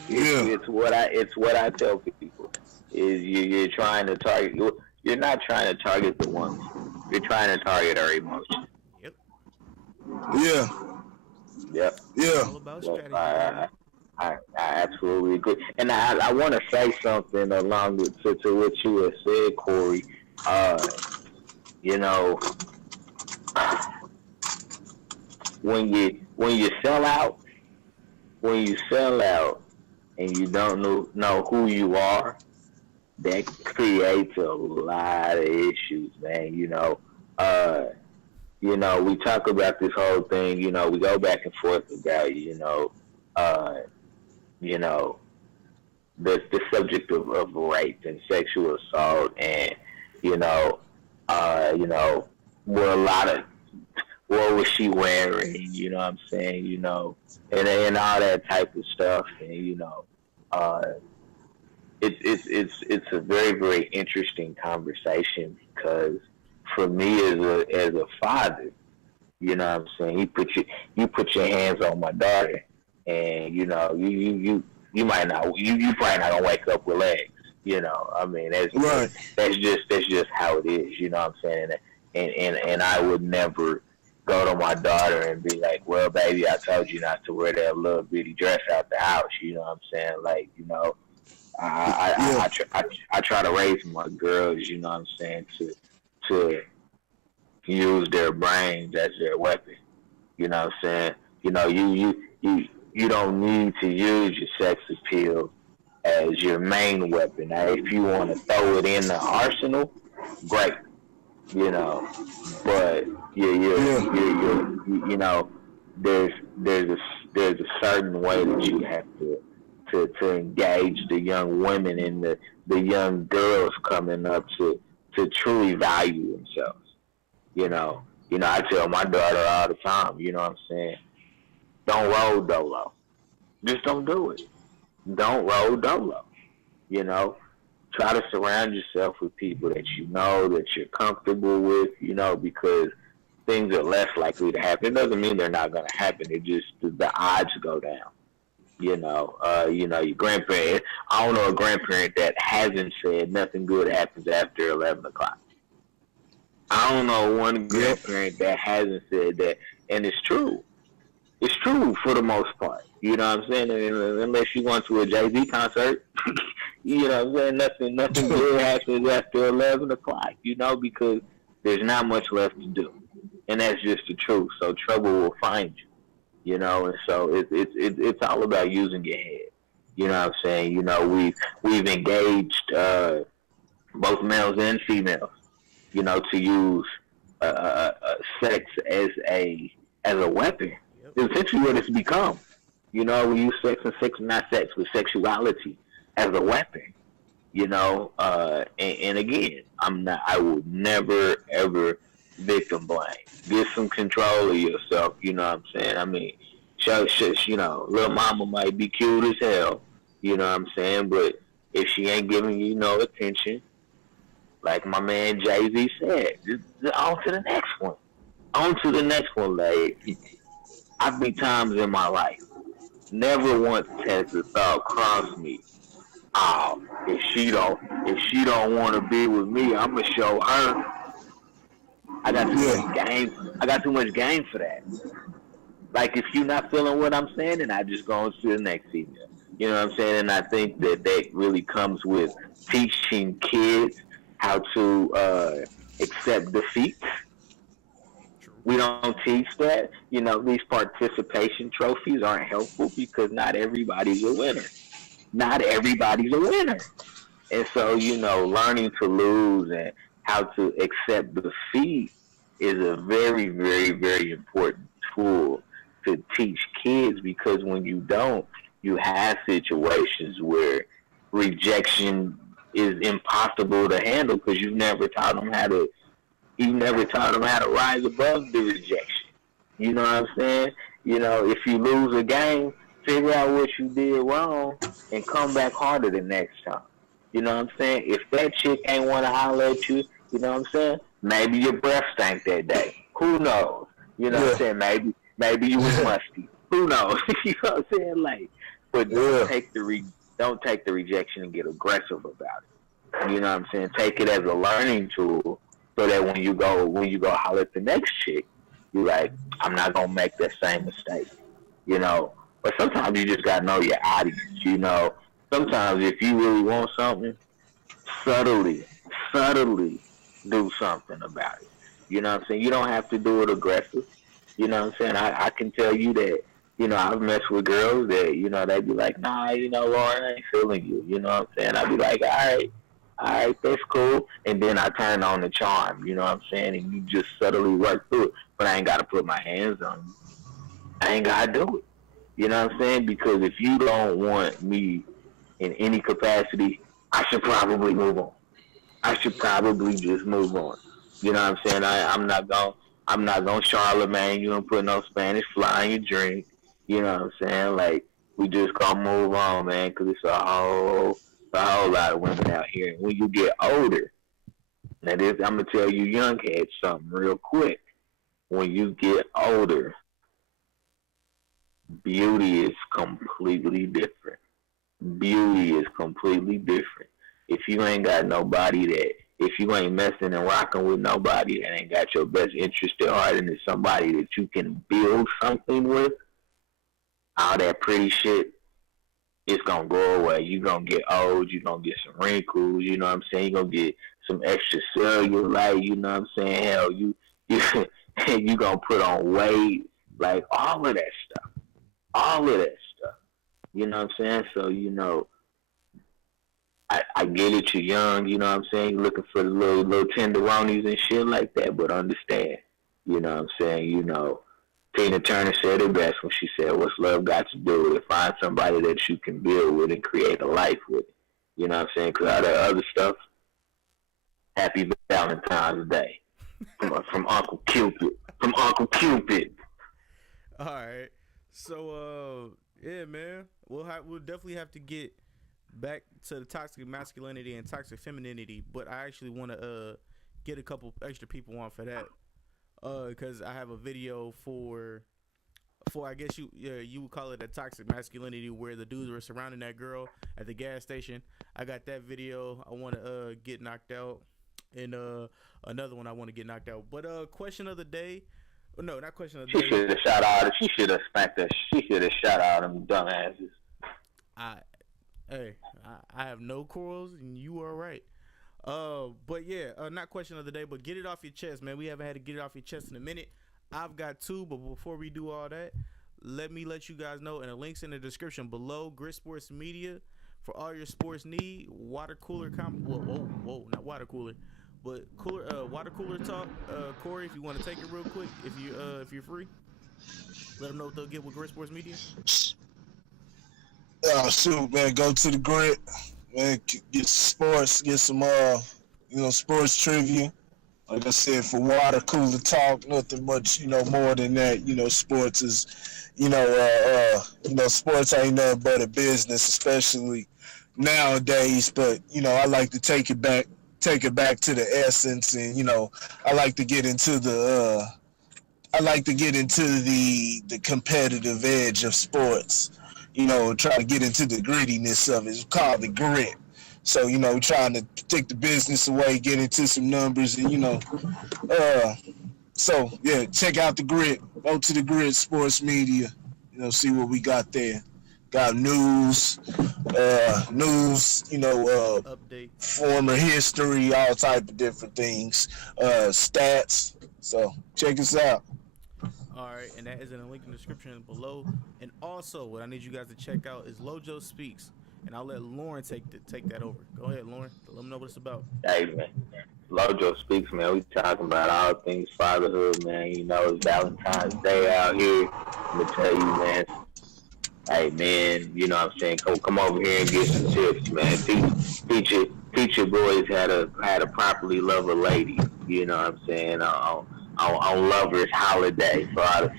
It's what I tell people. Is you're trying to target. You're not trying to target the woman. You're trying to target her emotions. Yep. Yeah. Yep. Yeah. All about strategy. I absolutely agree. And I want to say something along to what you have said, Corey. You know, when you sell out, and you don't know who you are, that creates a lot of issues, man. We talk about this whole thing, we go back and forth about, the subject of rape and sexual assault, and, what was she wearing, you know what I'm saying, and all that type of stuff, and, it's a very, very interesting conversation, because for me as a father, you know what I'm saying, you put your hands on my daughter, and you might not, you probably not gonna wake up with legs, I mean, that's right. That's just how it is, you know what I'm saying, and I would never go to my daughter and be like, well, baby, I told you not to wear that little bitty dress out the house, you know what I'm saying, like, I try to raise my girls, you know what I'm saying, to use their brains as their weapon. You know what I'm saying? You know, you don't need to use your sex appeal as your main weapon. Now, if you want to throw it in the arsenal, great. You know, but you know, there's a certain way that you have to engage the young women and the young girls coming up to truly value themselves. You know, I tell my daughter all the time, you know what I'm saying? Don't roll dolo. Just don't do it. Don't roll dolo. You know, try to surround yourself with people that you know, that you're comfortable with, you know, because things are less likely to happen. It doesn't mean they're not going to happen. It just, the odds go down. You know, your grandparent, I don't know a grandparent that hasn't said nothing good happens after 11 o'clock. I don't know one grandparent that hasn't said that, and it's true. It's true for the most part. You know what I'm saying? Unless you went to a Jay-Z concert, you know what I'm saying? Nothing good happens after 11 o'clock, you know, because there's not much left to do. And that's just the truth. So trouble will find you, you know, and so it's all about using your head. You know what I'm saying? You know, we've engaged both males and females, you know, to use sex as a weapon. Yep. Essentially what it's become. You know, we use sex and sex, not sex, but sexuality as a weapon. You know, and again, I will never ever victim blame. Get some control of yourself. You know what I'm saying? I mean, you know, little mama might be cute as hell. You know what I'm saying? But if she ain't giving you no attention, like my man Jay-Z said, on to the next one. On to the next one, like, I've been times in my life, never once has the thought crossed me, oh, if she don't want to be with me, I'm gonna show her. I got too much game for that. Like, if you're not feeling what I'm saying, then I just go on to the next female. You know what I'm saying? And I think that really comes with teaching kids how to accept defeat. We don't teach that. You know, these participation trophies aren't helpful because not everybody's a winner. Not everybody's a winner. And so, you know, learning to lose and how to accept defeat is a very, very, very important tool to teach kids, because when you don't, you have situations where rejection is impossible to handle because you've never taught them how to rise above the rejection. You know what I'm saying? You know, if you lose a game, figure out what you did wrong and come back harder the next time. You know what I'm saying? If that chick ain't want to holler at you, you know what I'm saying? Maybe your breath stank that day. Who knows? You know what I'm saying? Maybe you was musty. Who knows? You know what I'm saying? Like, but don't take the rejection and get aggressive about it. You know what I'm saying? Take it as a learning tool, so that when you go holler at the next chick, you're like, I'm not gonna make that same mistake. You know. But sometimes you just gotta know your audience. You know. Sometimes if you really want something, subtly do something about it. You know what I'm saying? You don't have to do it aggressive. You know what I'm saying? I can tell you that, you know, I've messed with girls that, you know, they'd be like, nah, you know, Lauren, I ain't feeling you. You know what I'm saying? I'd be like, all right, that's cool. And then I turn on the charm, you know what I'm saying? And you just subtly work through it. But I ain't got to put my hands on you. I ain't got to do it. You know what I'm saying? Because if you don't want me in any capacity, I should probably move on. I should probably just move on. You know what I'm saying? I'm not gonna Charlemagne you and put no Spanish fly in your drink. You know what I'm saying? Like, we just gonna move on, man, because it's a whole lot of women out here. And when you get older, now this, I'm gonna tell you young cats something real quick. When you get older, beauty is completely different. Beauty is completely different. If you ain't got nobody if you ain't messing and rocking with nobody that ain't got your best interest at heart, and it's somebody that you can build something with, all that pretty shit it's gonna go away. You're gonna get old, you're gonna get some wrinkles, you know what I'm saying? You're gonna get some extra cellulite, you know what I'm saying? Hell, you you gonna put on weight, like all of that stuff. All of that stuff. You know what I'm saying? So, you know, I get it, you're young, you know what I'm saying? You're looking for the little tenderonis and shit like that, but understand, you know what I'm saying? You know, Tina Turner said it best when she said, what's love got to do with it? Find somebody that you can build with and create a life with. You know what I'm saying? Because all that other stuff, happy Valentine's Day from Uncle Cupid. From Uncle Cupid. All right. So, yeah, man. We'll definitely have to get back to the toxic masculinity and toxic femininity, but I actually want to get a couple extra people on for that. Because I have a video for I guess you would call it a toxic masculinity, where the dudes were surrounding that girl at the gas station. I got that video I want to get knocked out, and another one I want to get knocked out. But question of the day, no, not question of the day. She should have shot out. She should have spanked her. She should have shot out them dumbasses. I have no quarrels, and you are right. But yeah, not question of the day, but get it off your chest, man. We haven't had to get it off your chest in a minute. I've got two, but before we do all that, let you guys know, and the link's in the description below. Grit Sports Media for all your sports need. Water cooler whoa, not water cooler, but water cooler talk. Corey, if you want to take it real quick, if you're free, let them know what they'll get with Grit Sports Media. Oh shoot, man, go to the Grit, man, get sports, get some sports trivia. Like I said, for water cooler talk, nothing much, more than that. Sports is, sports ain't nothing but a business, especially nowadays. But I like to take it back to the essence, and I like to get into the competitive edge of sports. Try to get into the grittiness of it. It's called the grit. So, trying to take the business away, get into some numbers, and, so, yeah, check out the Grit. Go to the Grit Sports Media, see what we got there. Got news, update, former history, all type of different things, stats. So, check us out. All right, and that is in the link in the description below. And also, what I need you guys to check out is Lojo Speaks. And I'll let Lauren take that over. Go ahead, Lauren. Let them know what it's about. Hey, man. Lojo Speaks, man. We talking about all things fatherhood, man. It's Valentine's Day out here. I'm going to tell you, man. Hey, man, you know what I'm saying? Come over here and get some tips, man. Teach your boys how to properly love a lady. You know what I'm saying? On Lover's Holiday for all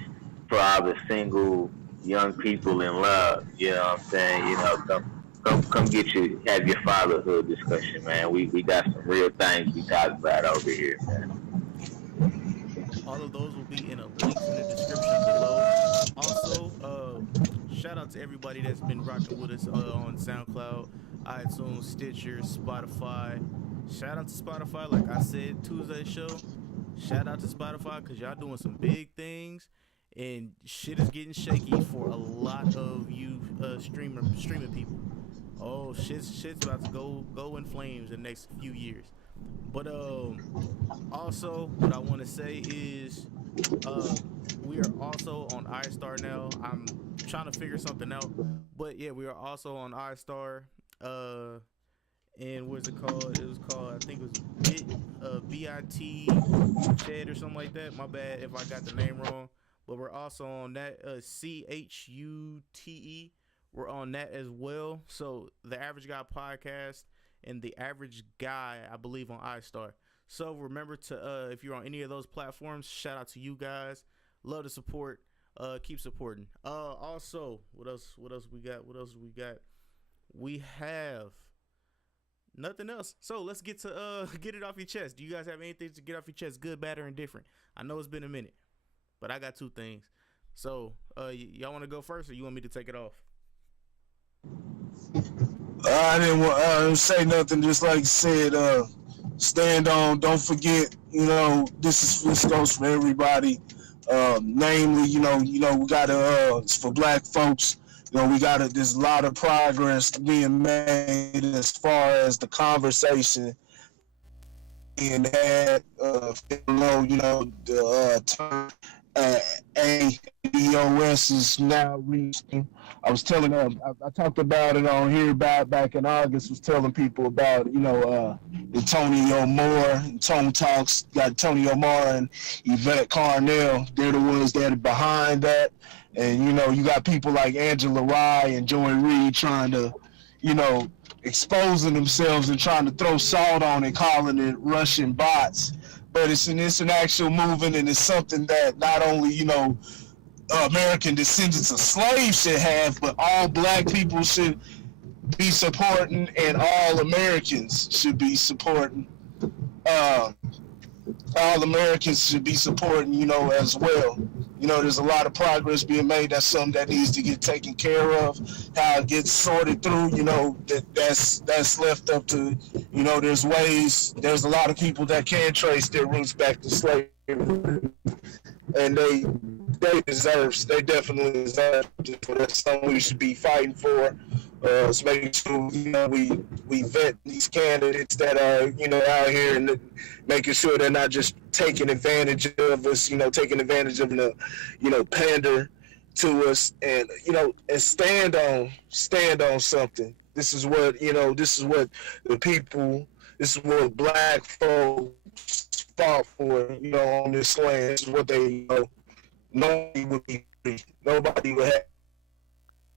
the single young people in love. You know what I'm saying? Come have your fatherhood discussion, man. We got some real things we talk about over here, man. All of those will be in a link in the description below. Also, shout out to everybody that's been rocking with us on SoundCloud, iTunes, Stitcher, Spotify. Shout out to Spotify, like I said Tuesday show. Shout out to Spotify, because y'all doing some big things, and shit is getting shaky for a lot of you streaming people. Oh, shit's about to go in flames in the next few years. But also, what I want to say is we are also on iStar now. I'm trying to figure something out. But yeah, we are also on iStar. And what's it called? It was called, I think it was BIT Ched or something like that. My bad if I got the name wrong. But we're also on that CHUTE. We're on that as well. So the Average Guy podcast and the Average Guy, I believe, on iStar. So remember to if you're on any of those platforms, shout out to you guys. Love the support. Keep supporting. Also, what else we got? We have nothing else. So let's get to get it off your chest. Do you guys have anything to get off your chest? Good, bad, or indifferent? I know it's been a minute, but I got two things. So y'all want to go first, or you want me to take it off? I didn't want to say nothing. Just like you said, stand on. Don't forget. This goes for everybody. Namely, we got it's for Black folks. there's a lot of progress being made as far as the conversation being had. The term ADOS is now reaching. I was telling them, I talked about it on here back in August, was telling people about, Antonio Moore and Tone Talks, got Antonio Moore and Yvette Carnell. They're the ones that are behind that. And, you got people like Angela Rye and Joy Reid trying to, exposing themselves and trying to throw salt on it, calling it Russian bots. But it's an actual movement, and it's something that not only, American descendants of slaves should have, but all black people should be supporting, and all Americans should be supporting. All Americans should be supporting, as well. There's a lot of progress being made. That's something that needs to get taken care of. How it gets sorted through, that's left up to, there's a lot of people that can trace their roots back to slavery. And they definitely deserve it. That's something we should be fighting for. So making sure we vet these candidates that are out here and making sure they're not just taking advantage of us, taking advantage of the pander to us, and and stand on something. This is what black folks fought for, on this land. This is what they nobody would be free. Nobody would have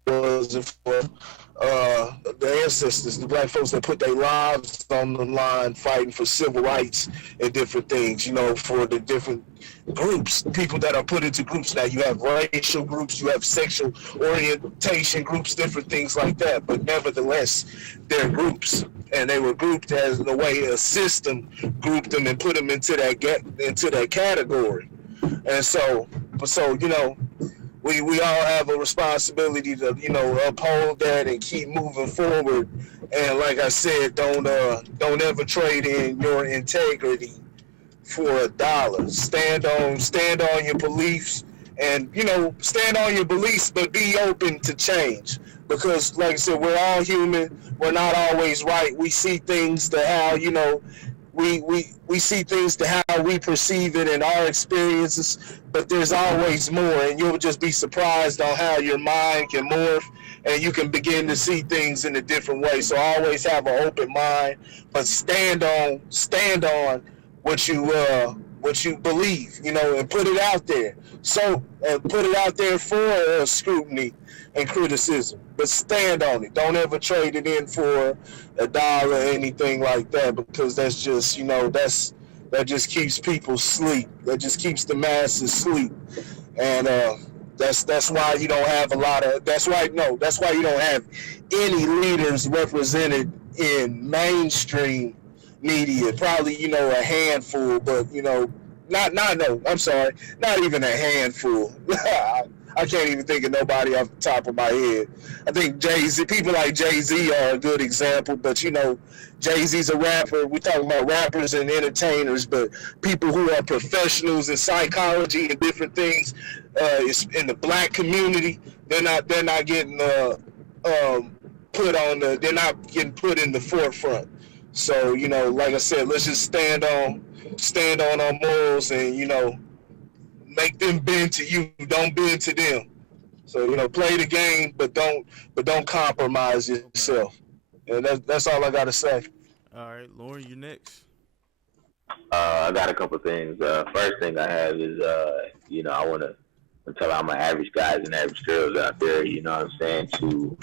was for the ancestors, the black folks that put their lives on the line fighting for civil rights and different things, for the different groups, people that are put into groups. Now you have racial groups, you have sexual orientation groups, different things like that, but nevertheless, they're groups. And they were grouped as in a way a system grouped them and put them into that category. And so we all have a responsibility to, uphold that and keep moving forward. And like I said, don't ever trade in your integrity for $1. Stand on your beliefs, and stand on your beliefs, but be open to change. Because like I said, we're all human. We're not always right. We see things to how we see things to how we perceive it in our experiences, but there's always more, and you'll just be surprised on how your mind can morph, and you can begin to see things in a different way. So always have an open mind, but stand on what you believe, and put it out there. So put it out there for scrutiny and criticism, but stand on it. Don't ever trade it in for $1 or anything like that, because that's just, that just keeps people asleep. That just keeps the masses asleep. And that's why you don't have that's why you don't have any leaders represented in mainstream media. Probably, a handful, but not even a handful. I can't even think of nobody off the top of my head. I think Jay-Z, people like Jay-Z are a good example, but Jay-Z's a rapper. We're talking about rappers and entertainers, but people who are professionals in psychology and different things, in the black community, they're not getting they're not getting put in the forefront. So, like I said, let's just stand on our morals and, make them bend to you, don't bend to them. So, play the game, but don't compromise yourself. And that's all I gotta say. All right, Lauren, you next. I got a couple things. First thing I have is, I want to tell all my average guys and average girls out there, to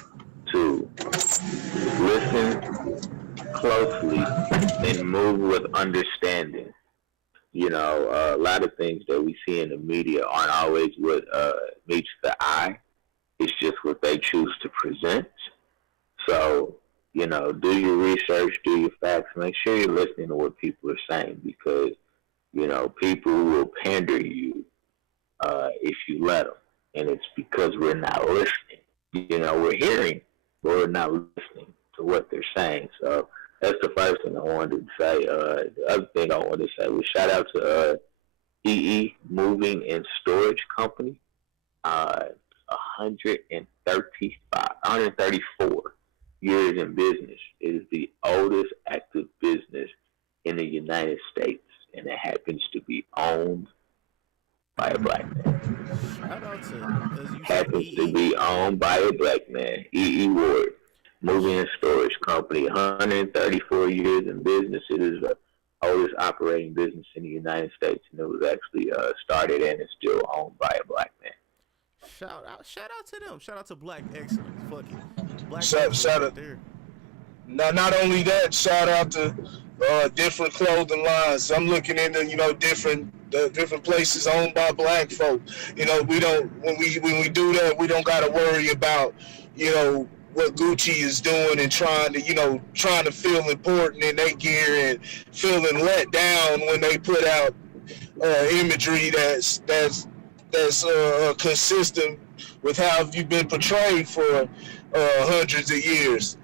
listen closely and move with understanding. A lot of things that we see in the media aren't always what meets the eye. It's just what they choose to present. So, do your research, do your facts, make sure you're listening to what people are saying, because, people will pander you if you let them. And it's because we're not listening. We're hearing, but we're not listening to what they're saying. So that's the first thing I wanted to say. The other thing I wanted to say was shout out to EE Moving and Storage Company. 134 years in business. It is the oldest active business in the United States, and it happens to be owned by a black man. Shout out to happens to be owned by a black man, E.E. Ward, moving and storage company. 134 years in business. It is the oldest operating business in the United States, and it was actually started and is still owned by a black man. Shout out to them. Shout out to Black Excellence. Fuck it. Black shout Excellence out there. Not only that, shout out to different clothing lines. I'm looking into different places owned by black folk. We don't when we do that, we don't got to worry about what Gucci is doing and trying to feel important in their gear and feeling let down when they put out imagery that's consistent with how you've been portrayed for hundreds of years.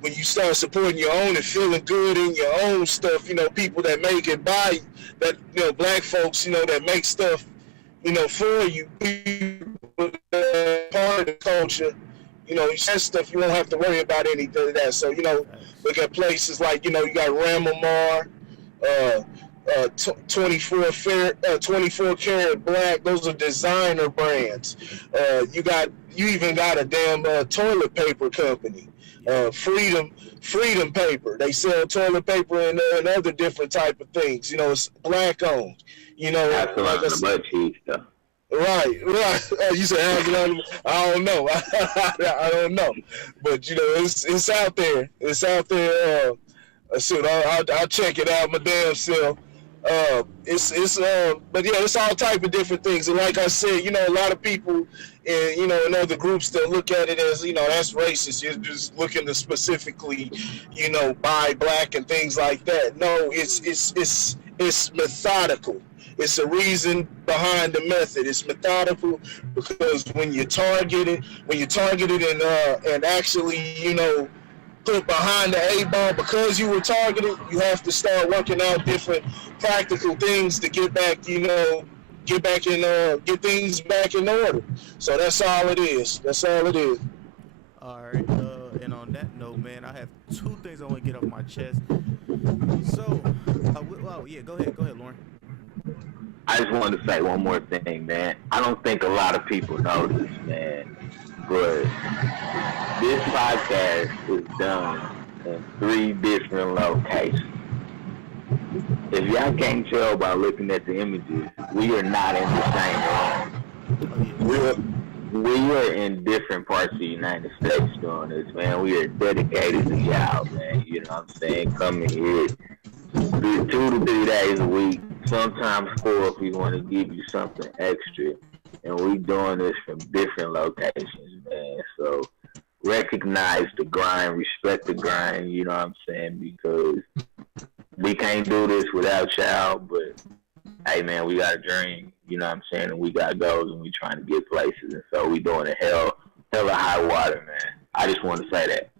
When you start supporting your own and feeling good in your own stuff, people that make it by that, black folks, that make stuff, for you, people that part of the culture, that stuff, you won't have to worry about anything of that. So, look at places like, you got Ramamar, 24 Karat Black. Those are designer brands. You even got a damn toilet paper company, Freedom Paper. They sell toilet paper and other different type of things. It's black owned. That's a lot of butt cheeks stuff. Right. You said I don't know. I don't know, but it's out there. It's out there. Shoot, I'll check it out my damn self. But yeah, it's all type of different things. And like I said, a lot of people in other groups that look at it as, that's racist. You're just looking to specifically, buy black and things like that. No, it's methodical. It's a reason behind the method. It's methodical because when you target it and actually, put behind the A-ball because you were targeted, you have to start working out different practical things to get back, get things back in order. So that's all it is. All right. And on that note, man, I have two things I want to get off my chest. So, go ahead, Lauren. I just wanted to say one more thing, man. I don't think a lot of people know this, man, but this podcast is done in 3 different locations. If y'all can't tell by looking at the images, we are not in the same room. We are in different parts of the United States doing this, man. We are dedicated to y'all, man. You know what I'm saying? Coming here 2 to 3 days a week, sometimes 4 if we want to give you something extra. And we doing this from different locations, man. So recognize the grind, respect the grind, you know what I'm saying? Because we can't do this without y'all, but hey, man, we got a dream, you know what I'm saying? And we got goals and we trying to get places. And so we doing a hell of high water, man. I just want to say that.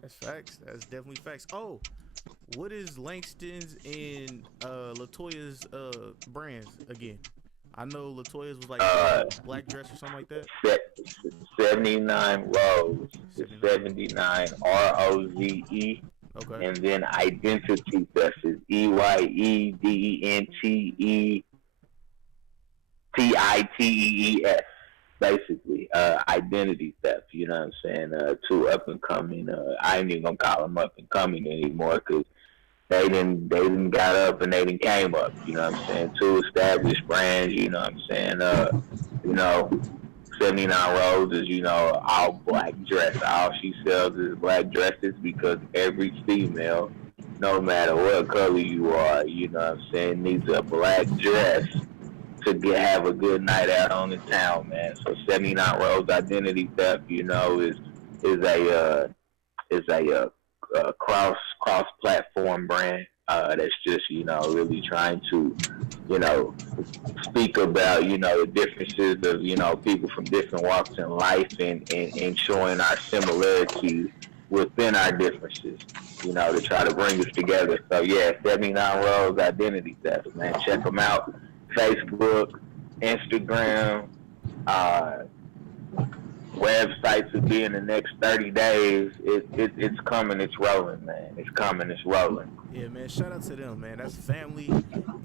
That's facts. That's definitely facts. Oh, what is Langston's and LaToya's brands again? I know LaToya's was like black dress or something like that. 79 Rose. 79 ROZE. Okay. And then Identity Theft is EYEDENTETITEES. Basically, identity theft. You know what I'm saying? 2 up and coming. I ain't even gonna call them up and coming anymore because they didn't got up and they didn't came up. You know what I'm saying? 2 established brands. You know what I'm saying? 79 Rose is, all black dress. All she sells is black dresses because every female, no matter what color you are, you know what I'm saying, needs a black dress to have a good night out on the town, man. So 79 Rose Identity Theft, is a cross-platform brand that's just, really trying to, speak about, the differences of, people from different walks in life and showing our similarities within our differences, to try to bring us together. So, yeah, 79 Rose Identity Theft, man. Check them out. Facebook, Instagram, websites will be in the next 30 days. It's coming, it's rolling, man. It's coming, it's rolling. Yeah, man. Shout out to them, man. That's family,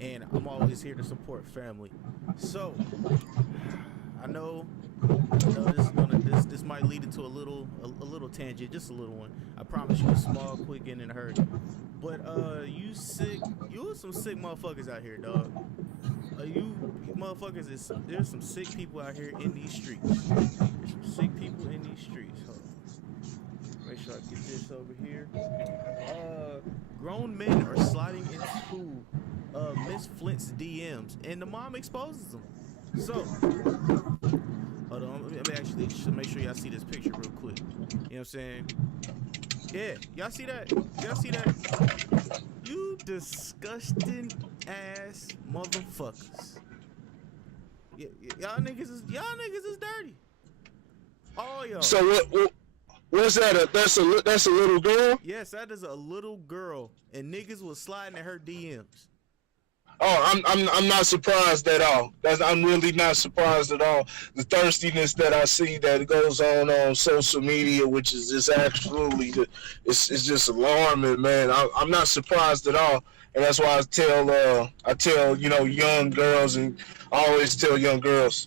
and I'm always here to support family. So, I know this might lead into a little tangent, just a little one. I promise you, small, quick, and in a hurry. But you some sick motherfuckers out here, dog. You motherfuckers there's some sick people out here in these streets. There's some sick people in these streets. Hold on. Make sure I get this over here. Grown men are sliding into Miss Flint's DMs, and the mom exposes them. So, hold on. Let me actually make sure y'all see this picture real quick. You know what I'm saying? Yeah, y'all see that? Y'all see that? You disgusting ass motherfuckers. Y'all niggas is dirty. All y'all. So what's that? That's a little girl? Yes, that is a little girl, and niggas was sliding at her DMs. Oh, I'm not surprised at all. I'm really not surprised at all. The thirstiness that I see that goes on social media, which is just absolutely, it's just alarming, man. I'm not surprised at all, and that's why I tell young girls, and I always tell young girls,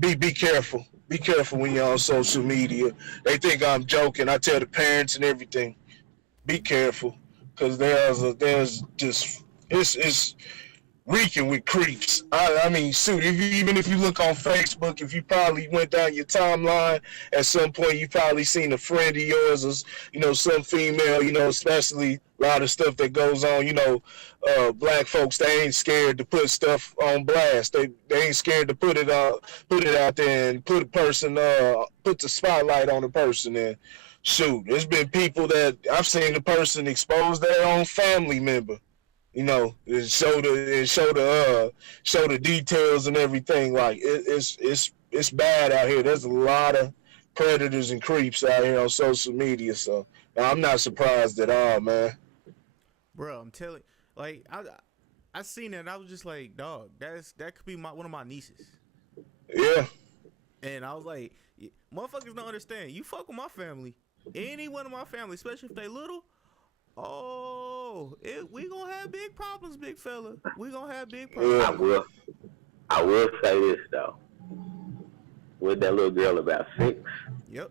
be careful. Be careful when you're on social media. They think I'm joking. I tell the parents and everything, be careful, because there's just. It's reeking with creeps. I mean, shoot, even if you look on Facebook, if you probably went down your timeline at some point, you probably seen a friend of yours or, some female, especially a lot of stuff that goes on, black folks, they ain't scared to put stuff on blast. They ain't scared to put it out there and put the spotlight on a person. And shoot, there's been people that I've seen the person expose their own family member. Show the details and everything. Like it's bad out here. There's a lot of predators and creeps out here on social media. So I'm not surprised at all, man. Bro, I'm telling, like I seen it and I was just like, dog, that could be one of my nieces. Yeah. And I was like, motherfuckers don't understand. You fuck with my family, any one of my family, especially if they little. Oh, we gonna have big problems, big fella. We gonna have big problems. Yeah, I will say this though. With that little girl about 6, yep.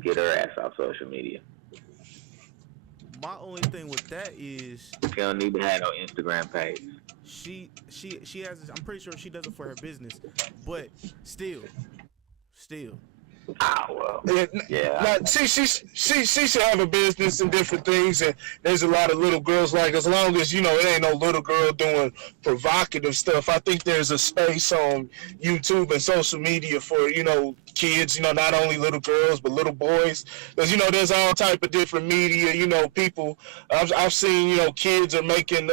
Get her ass off social media. My only thing with that is she don't need to have no Instagram page. She has. I'm pretty sure she does it for her business, but still. Well, yeah. Now, she should have a business and different things, and there's a lot of little girls like, as long as it ain't no little girl doing provocative stuff. I think there's a space on YouTube and social media for kids, not only little girls but little boys, because there's all type of different media. People I've seen kids are making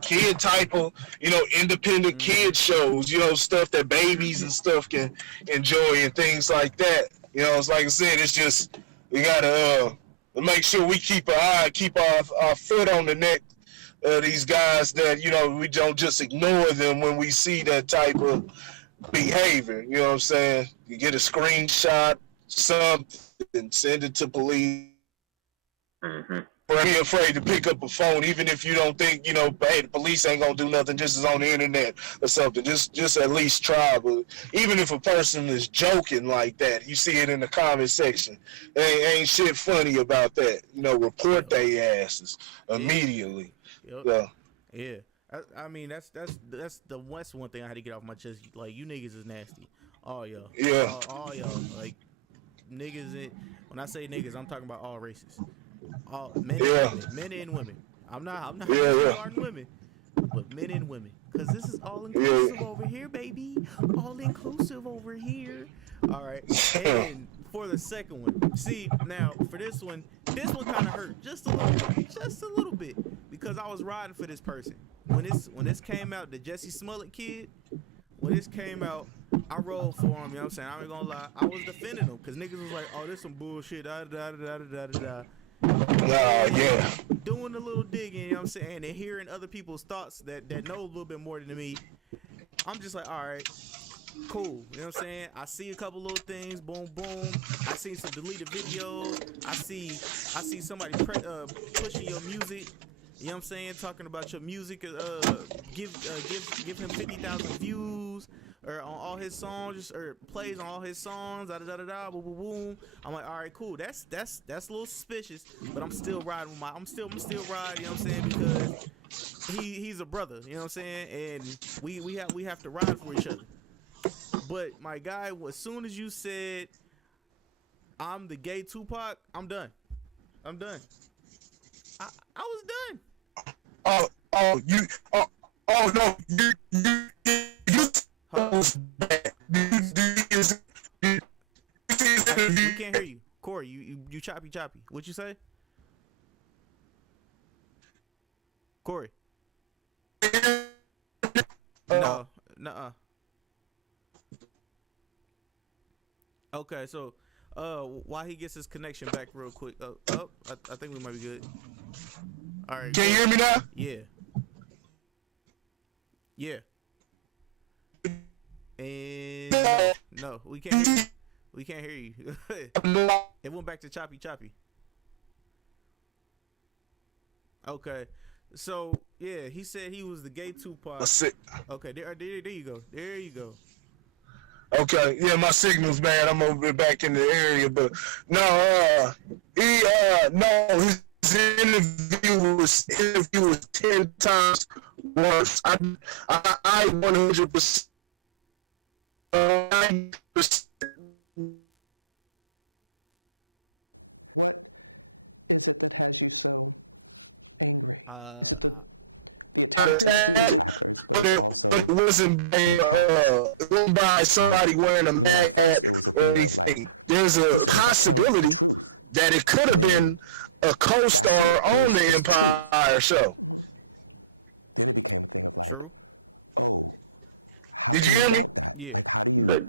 kid type of independent kid shows, stuff that babies and stuff can enjoy and things like that. It's like I said, it's just we gotta make sure we keep our foot on the neck of these guys, that we don't just ignore them when we see that type of behavior. You know what I'm saying? You get a screenshot, something, send it to police. Mm-hmm. Be afraid to pick up a phone, even if you don't think, hey, the police ain't gonna do nothing, just is on the internet or something. Just at least try. But even if a person is joking like that, you see it in the comment section. Ain't shit funny about that. Report their asses immediately. Yep. Yeah. I mean, that's the one thing I had to get off my chest. Like, you niggas is nasty. All y'all. Yeah. All y'all. Like, niggas. When I say niggas, I'm talking about all races. All men and women. I'm not regarding women, but men and women, because this is all inclusive over here, baby. All inclusive over here. All right. And for the second one, see, now for this one kind of hurt just a little bit, because I was riding for this person when this came out. The Jesse Smollett kid. When this came out, I rolled for him. You know what I'm saying? I ain't gonna lie. I was defending him because niggas was like, "Oh, this some bullshit." Yeah. Doing a little digging, you know what I'm saying, and hearing other people's thoughts that know a little bit more than me. I'm just like, all right, cool. You know what I'm saying? I see a couple little things, boom, boom. I seen some deleted videos. I see somebody pushing your music. You know what I'm saying? Talking about your music. Give him 50,000 views or on all his songs, or plays on all his songs. Da da da da. Boom, boom, boom. I'm like, all right, cool. That's a little suspicious, but I'm still riding with I'm still ride. You know what I'm saying? Because he's a brother. You know what I'm saying? And we have to ride for each other. But my guy, as soon as you said I'm the gay Tupac, I'm done. I was done. No, you was bad. We can't hear you, Corey. You choppy. What you say, Corey? No, nuh-uh. Okay, so while he gets his connection back real quick, I think we might be good. All right. Can you hear me now? Yeah. And no, we can't hear you. We can't hear you. It went back to choppy. Okay. So yeah, he said he was the gay Tupac. Okay, there you go. There you go. Okay, yeah, my signal's bad. I'm over back in the area, but no, his interview was 10 times worse. I 100%. Attack, but it wasn't by somebody wearing a mag hat or anything. There's a possibility that it could have been a co-star on the Empire show. True. Did you hear me? Yeah. The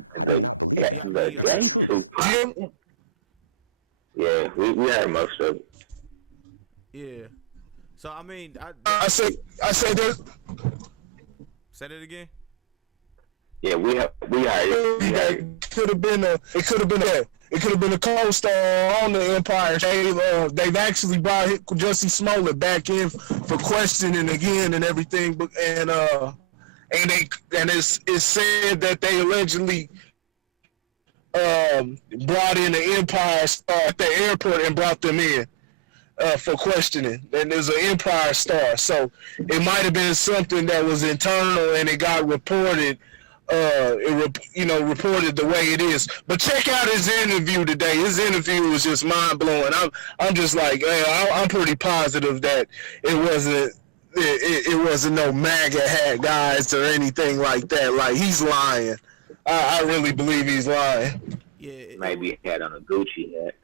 gay Tupac. Yeah, we heard most of it. Yeah. So I mean, I say there's. Say that again. Yeah, we heard it. It could have been a co-star on the Empire. They've actually brought Jussie Smollett back in for questioning again and everything, and it's said that they allegedly brought in the Empire star at the airport and brought them in for questioning. And there's an Empire star, so it might have been something that was internal and it got reported. Reported the way it is. But check out his interview today. His interview was just mind blowing. I'm just like, I'm pretty positive that it wasn't no MAGA hat guys or anything like that. Like, he's lying. I really believe he's lying. Yeah, maybe he had on a Gucci hat.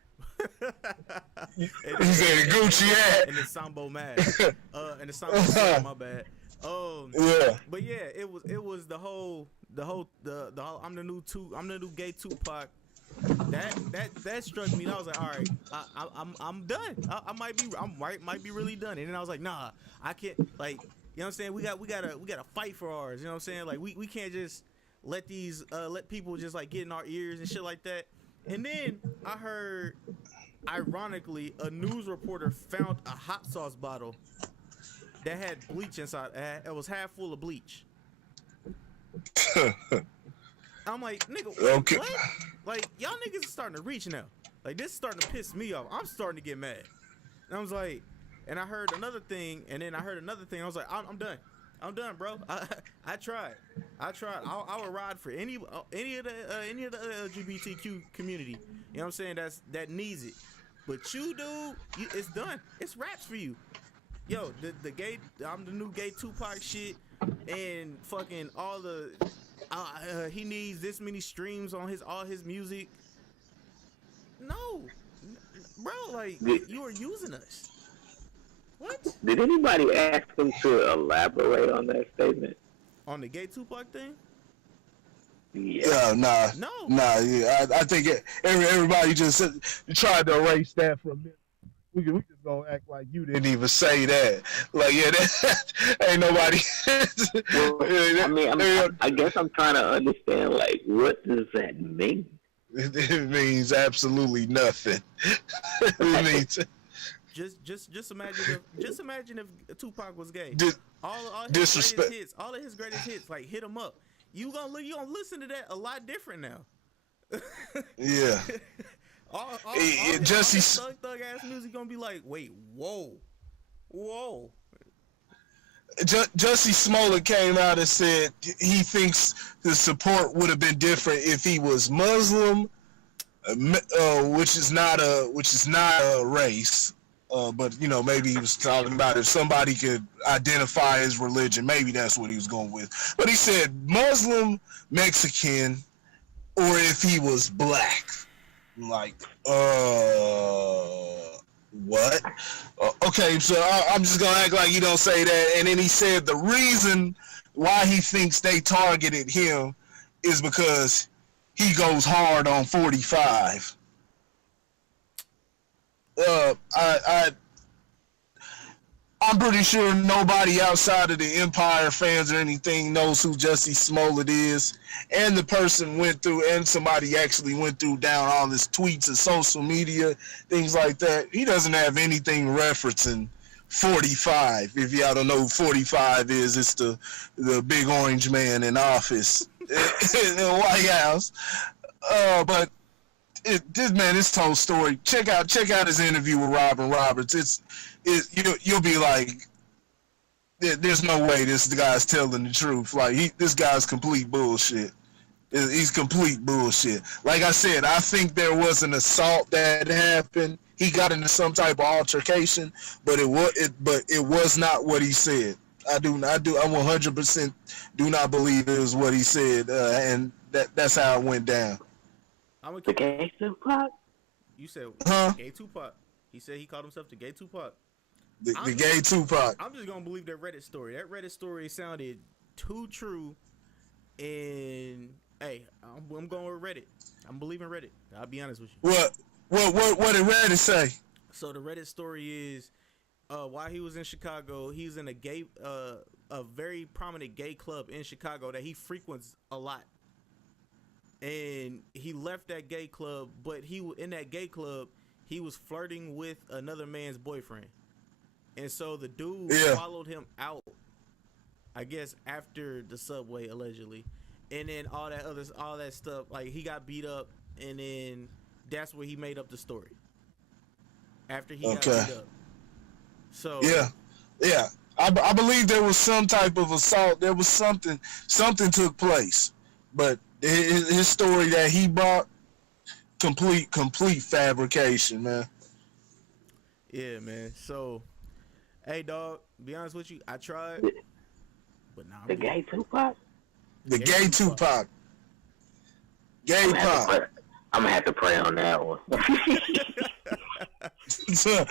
He said a Gucci hat and the Sambo mask. And the Sambo mask, my bad. Yeah. But yeah, it was the whole I'm the new gay Tupac. That struck me. And I was like, all right, I'm done. I might be really done. And then I was like, nah, I can't. Like, you know what I'm saying? We gotta fight for ours. You know what I'm saying? Like, we can't just let people just like get in our ears and shit like that. And then I heard, ironically, a news reporter found a hot sauce bottle that had bleach inside. It was half full of bleach. I'm like, nigga, okay. What? Like, y'all niggas is starting to reach now. Like, this is starting to piss me off. I'm starting to get mad. And I was like, and I heard another thing, and then I heard another thing. I was like, I'm done. I'm done, bro. I tried. I would ride for any of the LGBTQ community. You know what I'm saying? That needs it. But you, dude, it's done. It's raps for you. Yo, the gay, I'm the new gay Tupac shit, and fucking all the, he needs this many streams on all his music. No, bro, like, you are using us. What? Did anybody ask him to elaborate on that statement? On the gay Tupac thing? Yeah, nah. Yeah, I think everybody just tried to erase that from him. we just gonna act like you didn't even say that. Like, yeah, that ain't nobody. Well, I mean, I guess I'm trying to understand, like, what does that mean? It means absolutely nothing. It means just imagine if Tupac was gay. All his disrespect. greatest hits, all of his greatest hits, like hit him up. You gonna listen to that a lot different now. Yeah. all Jesse thug ass music gonna be like, wait, whoa. Jussie Smollett came out and said he thinks the support would have been different if he was Muslim, which is not a race. But you know, maybe he was talking about if somebody could identify his religion, maybe that's what he was going with. But he said Muslim, Mexican, or if he was black. Like, what? Okay, so I'm just gonna act like you don't say that. And then he said the reason why he thinks they targeted him is because he goes hard on 45. I'm pretty sure nobody outside of the Empire fans or anything knows who Jussie Smollett is. And the person went through, and somebody actually went through down all his tweets and social media, things like that. He doesn't have anything referencing 45. If y'all don't know who 45 is, it's the big orange man in office in the White House. But this whole story. Check out his interview with Robin Roberts. You'll be like, there's no way this guy's telling the truth. Like this guy's complete bullshit. He's complete bullshit. Like I said, I think there was an assault that happened. He got into some type of altercation, but it was not what he said. I 100% do not believe it was what he said, and that's how it went down. The gay Tupac? You said gay Tupac. He said he called himself the gay Tupac. The gay Tupac. I'm just gonna believe that Reddit story. That Reddit story sounded too true. And hey, I'm going with Reddit. I'm believing Reddit. I'll be honest with you. What did Reddit say? So the Reddit story is, while he was in Chicago, he's in a very prominent gay club in Chicago that he frequents a lot. And he left that gay club, but in that gay club, he was flirting with another man's boyfriend. And so the dude followed him out, I guess, after the subway, allegedly. And then all that stuff, like he got beat up, and then that's where he made up the story. After he got beat up. So yeah. I believe there was some type of assault. There was something took place, but his story that he brought, complete fabrication, man. Yeah, man. So, hey, dog. Be honest with you, I tried, but now the gay Tupac. The gay Tupac. Gay Tupac. I'm gonna have to pray on that one. Yo,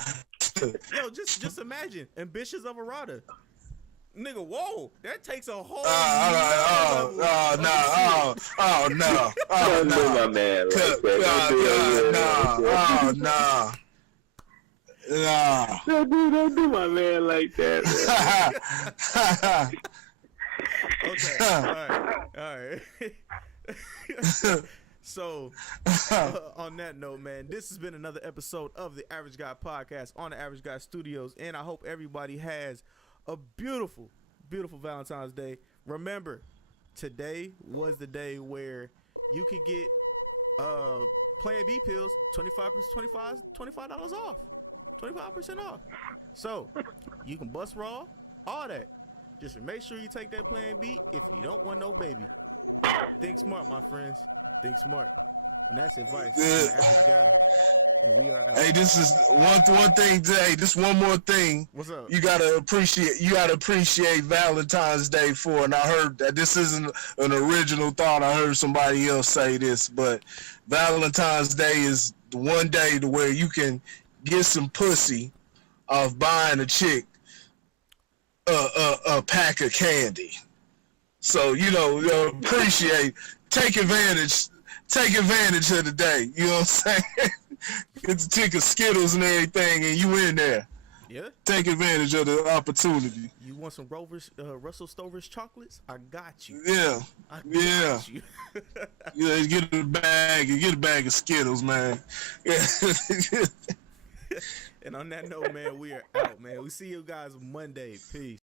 just imagine, Ambitious of Errata. Nigga, whoa, that takes a whole no. Don't do my man like that. No. Don't do my man like that. Okay, all right. So, on that note, man, this has been another episode of the Average Guy Podcast on the Average Guy Studios, and I hope everybody has a beautiful, beautiful Valentine's Day. Remember, today was the day where you could get Plan B pills $25 off, 25% off. So you can bust raw, all that. Just make sure you take that Plan B if you don't want no baby. Think smart, my friends. Think smart. And that's advice from the Average Guy. And we are out. Hey, this is one thing today. Just one more thing. What's up? You gotta appreciate Valentine's Day for. And I heard that this isn't an original thought. I heard somebody else say this, but Valentine's Day is the one day to where you can get some pussy off buying a chick a pack of candy. So appreciate, take advantage of the day. You know what I'm saying? Get the ticket Skittles and everything, and you in there. Yeah. Take advantage of the opportunity. You want some Russell Stover's chocolates? I got you. Yeah. I got you. Yeah, get a bag of Skittles, man. Yeah. And on that note, man, we are out, man. We see you guys Monday. Peace.